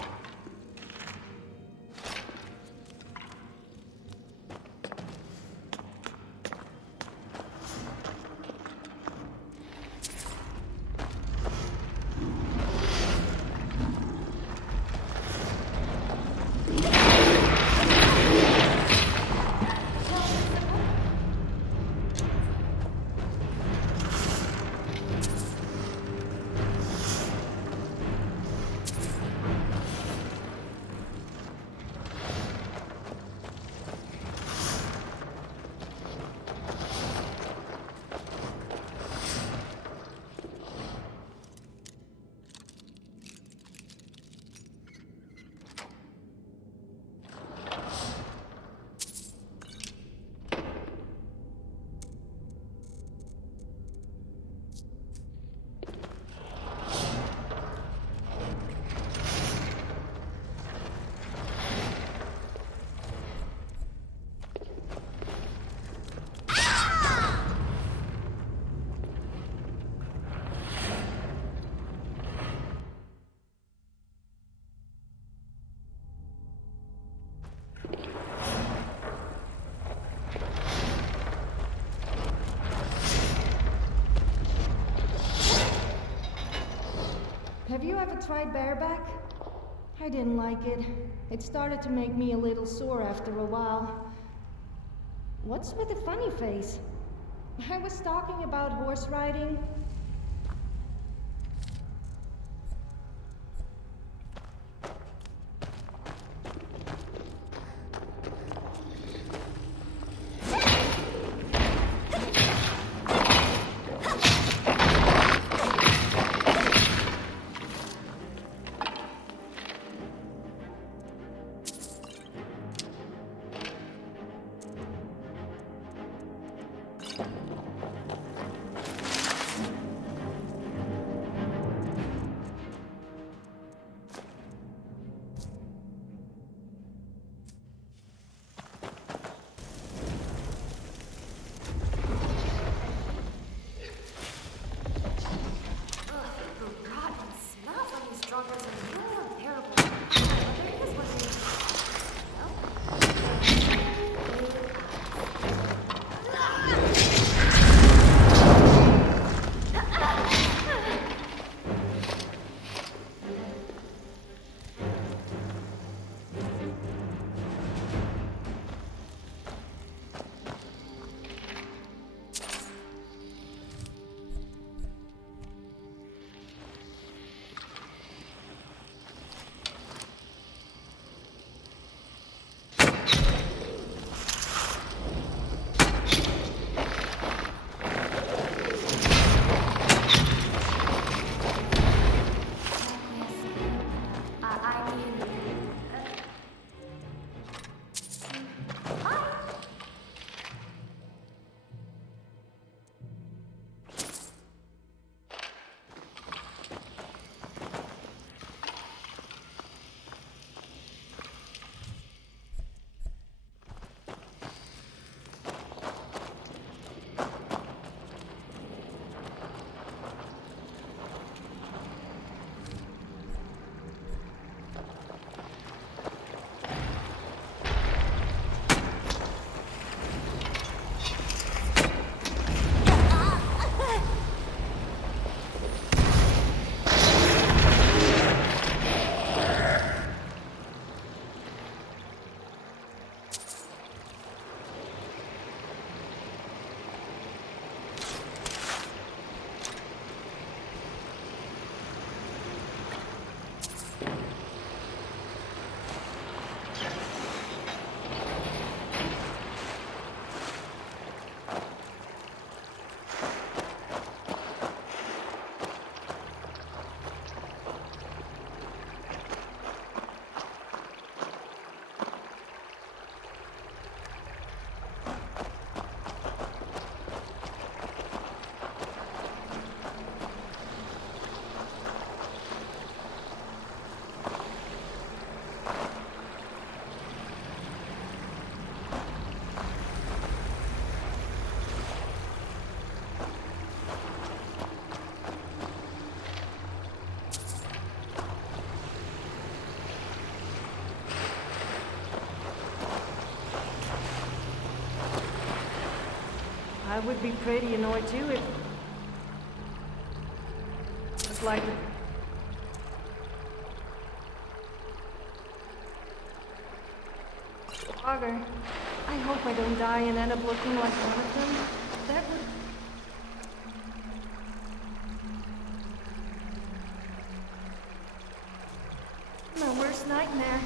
Have you ever tried bareback? I didn't like it. It started to make me a little sore after a while. What's with the funny face? I was talking about horse riding. I would be pretty annoyed too if... It's like... Bugger. I hope I don't die and end up looking like one of them. That would... My worst nightmare.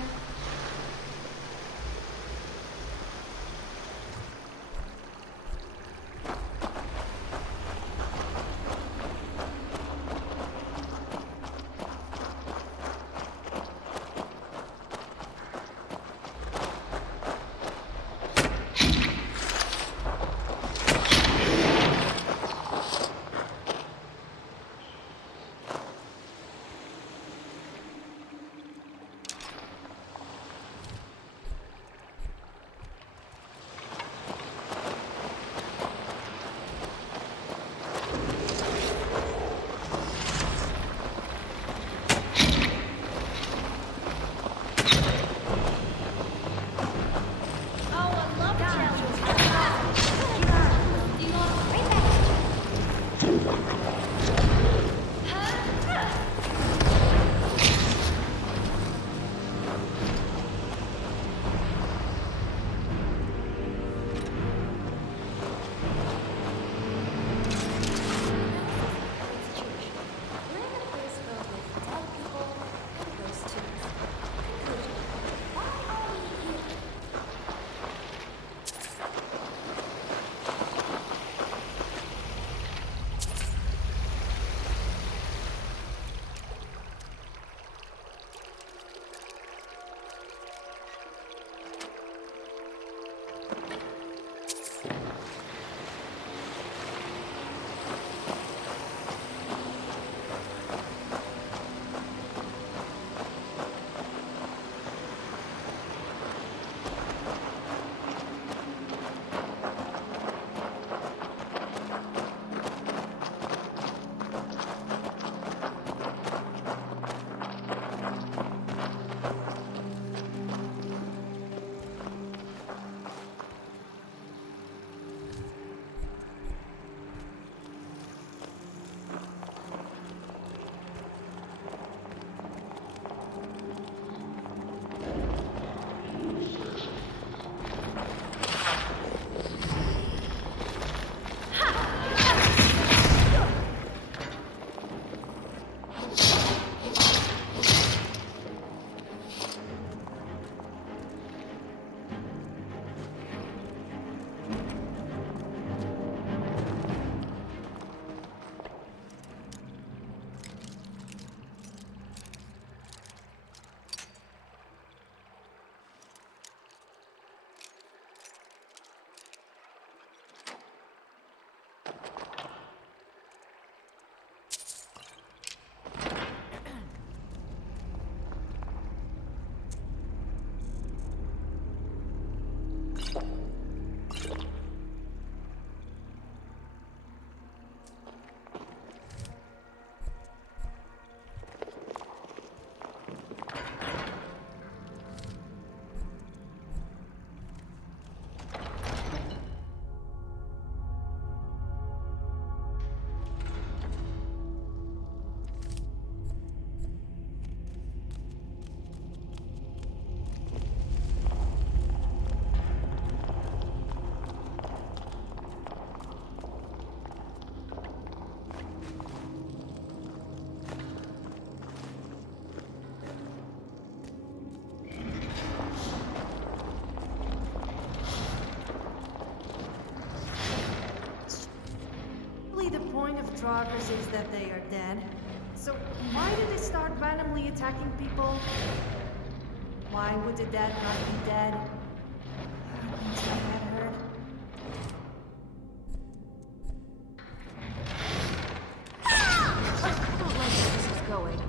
Progress is that they are dead. So why did they start randomly attacking people? Why would the dead not be dead? Things I had heard. I don't like where this is going.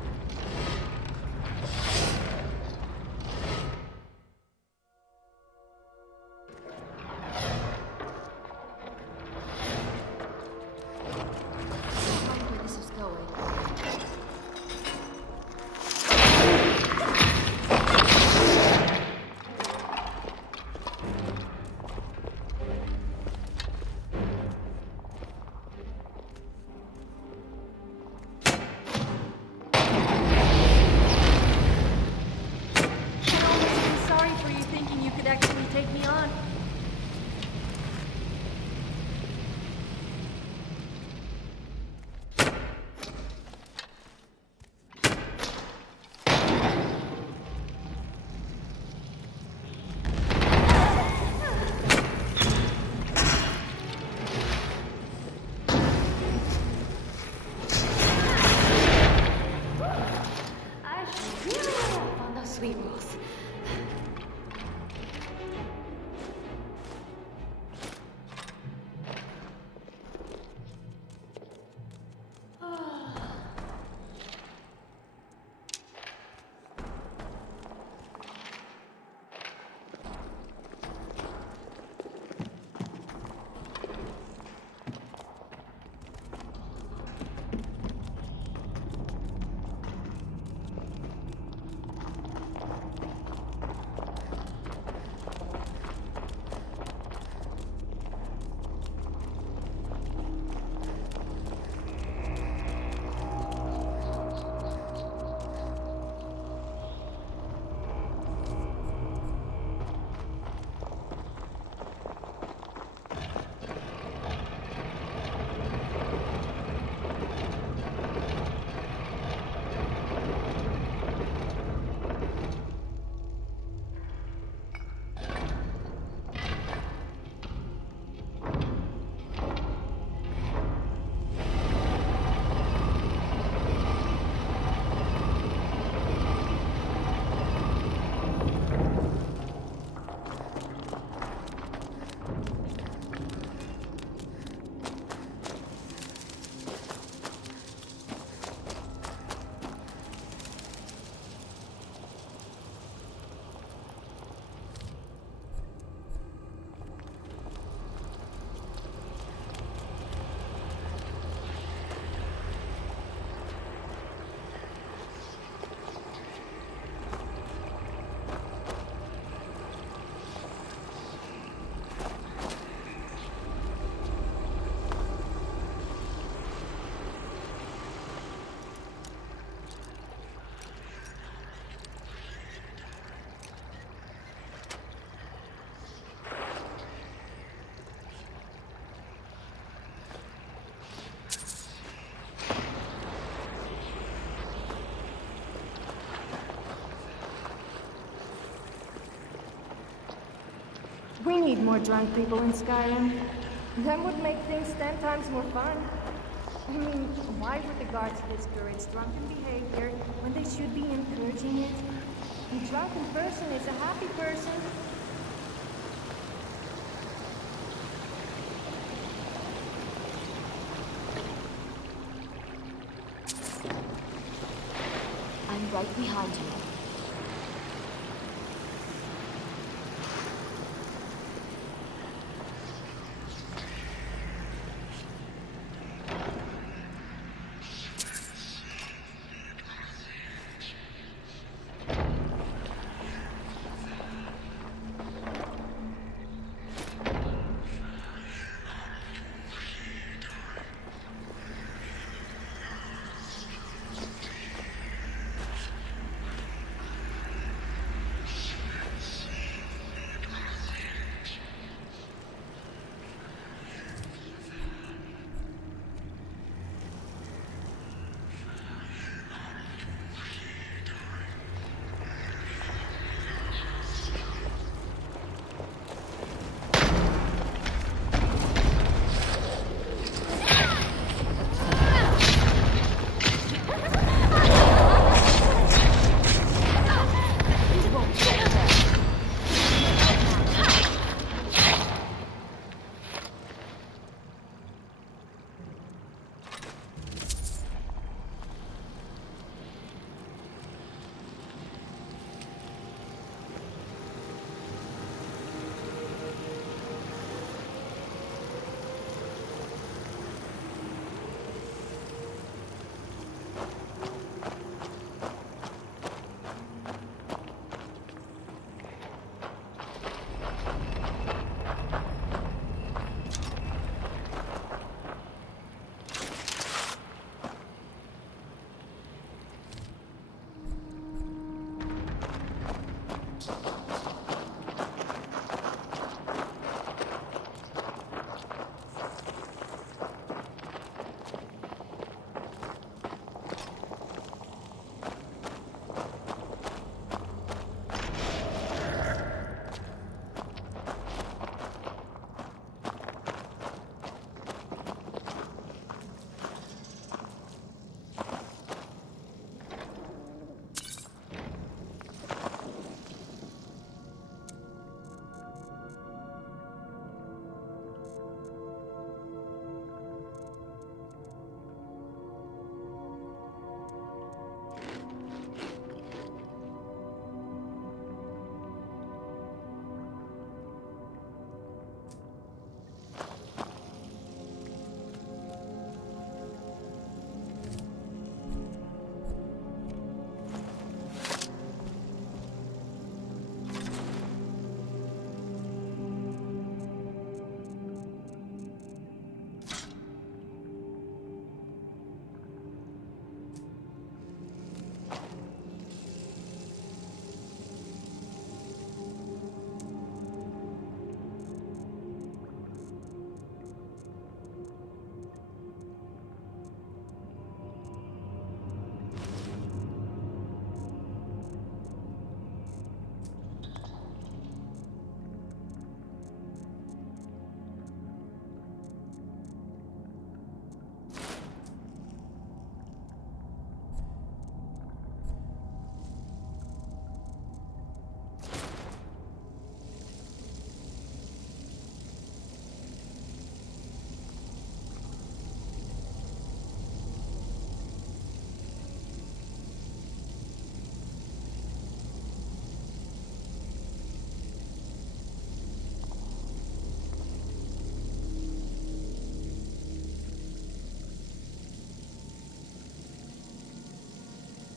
We need more drunk people in Skyrim. That would make things 10 times more fun. I mean, why would the guards discourage drunken behavior when they should be encouraging it? A drunken person is a happy person. I'm right behind you.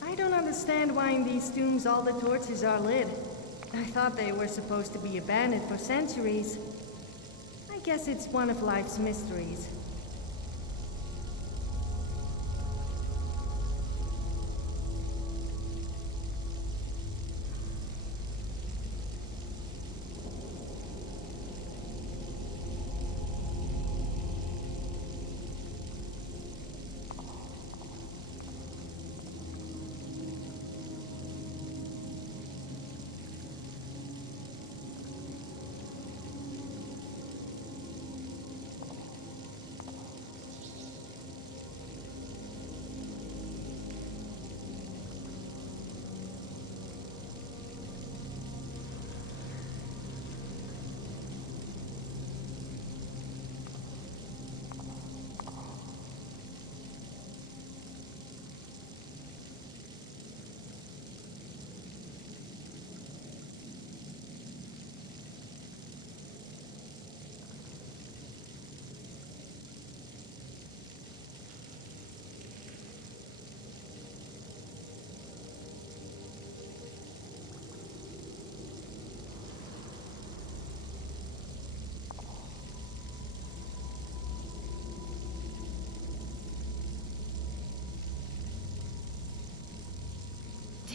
I don't understand why in these tombs all the torches are lit. I thought they were supposed to be abandoned for centuries. I guess it's one of life's mysteries.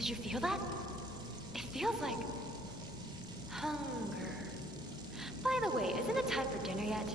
Did you feel that? It feels like... hunger. By the way, isn't it time for dinner yet?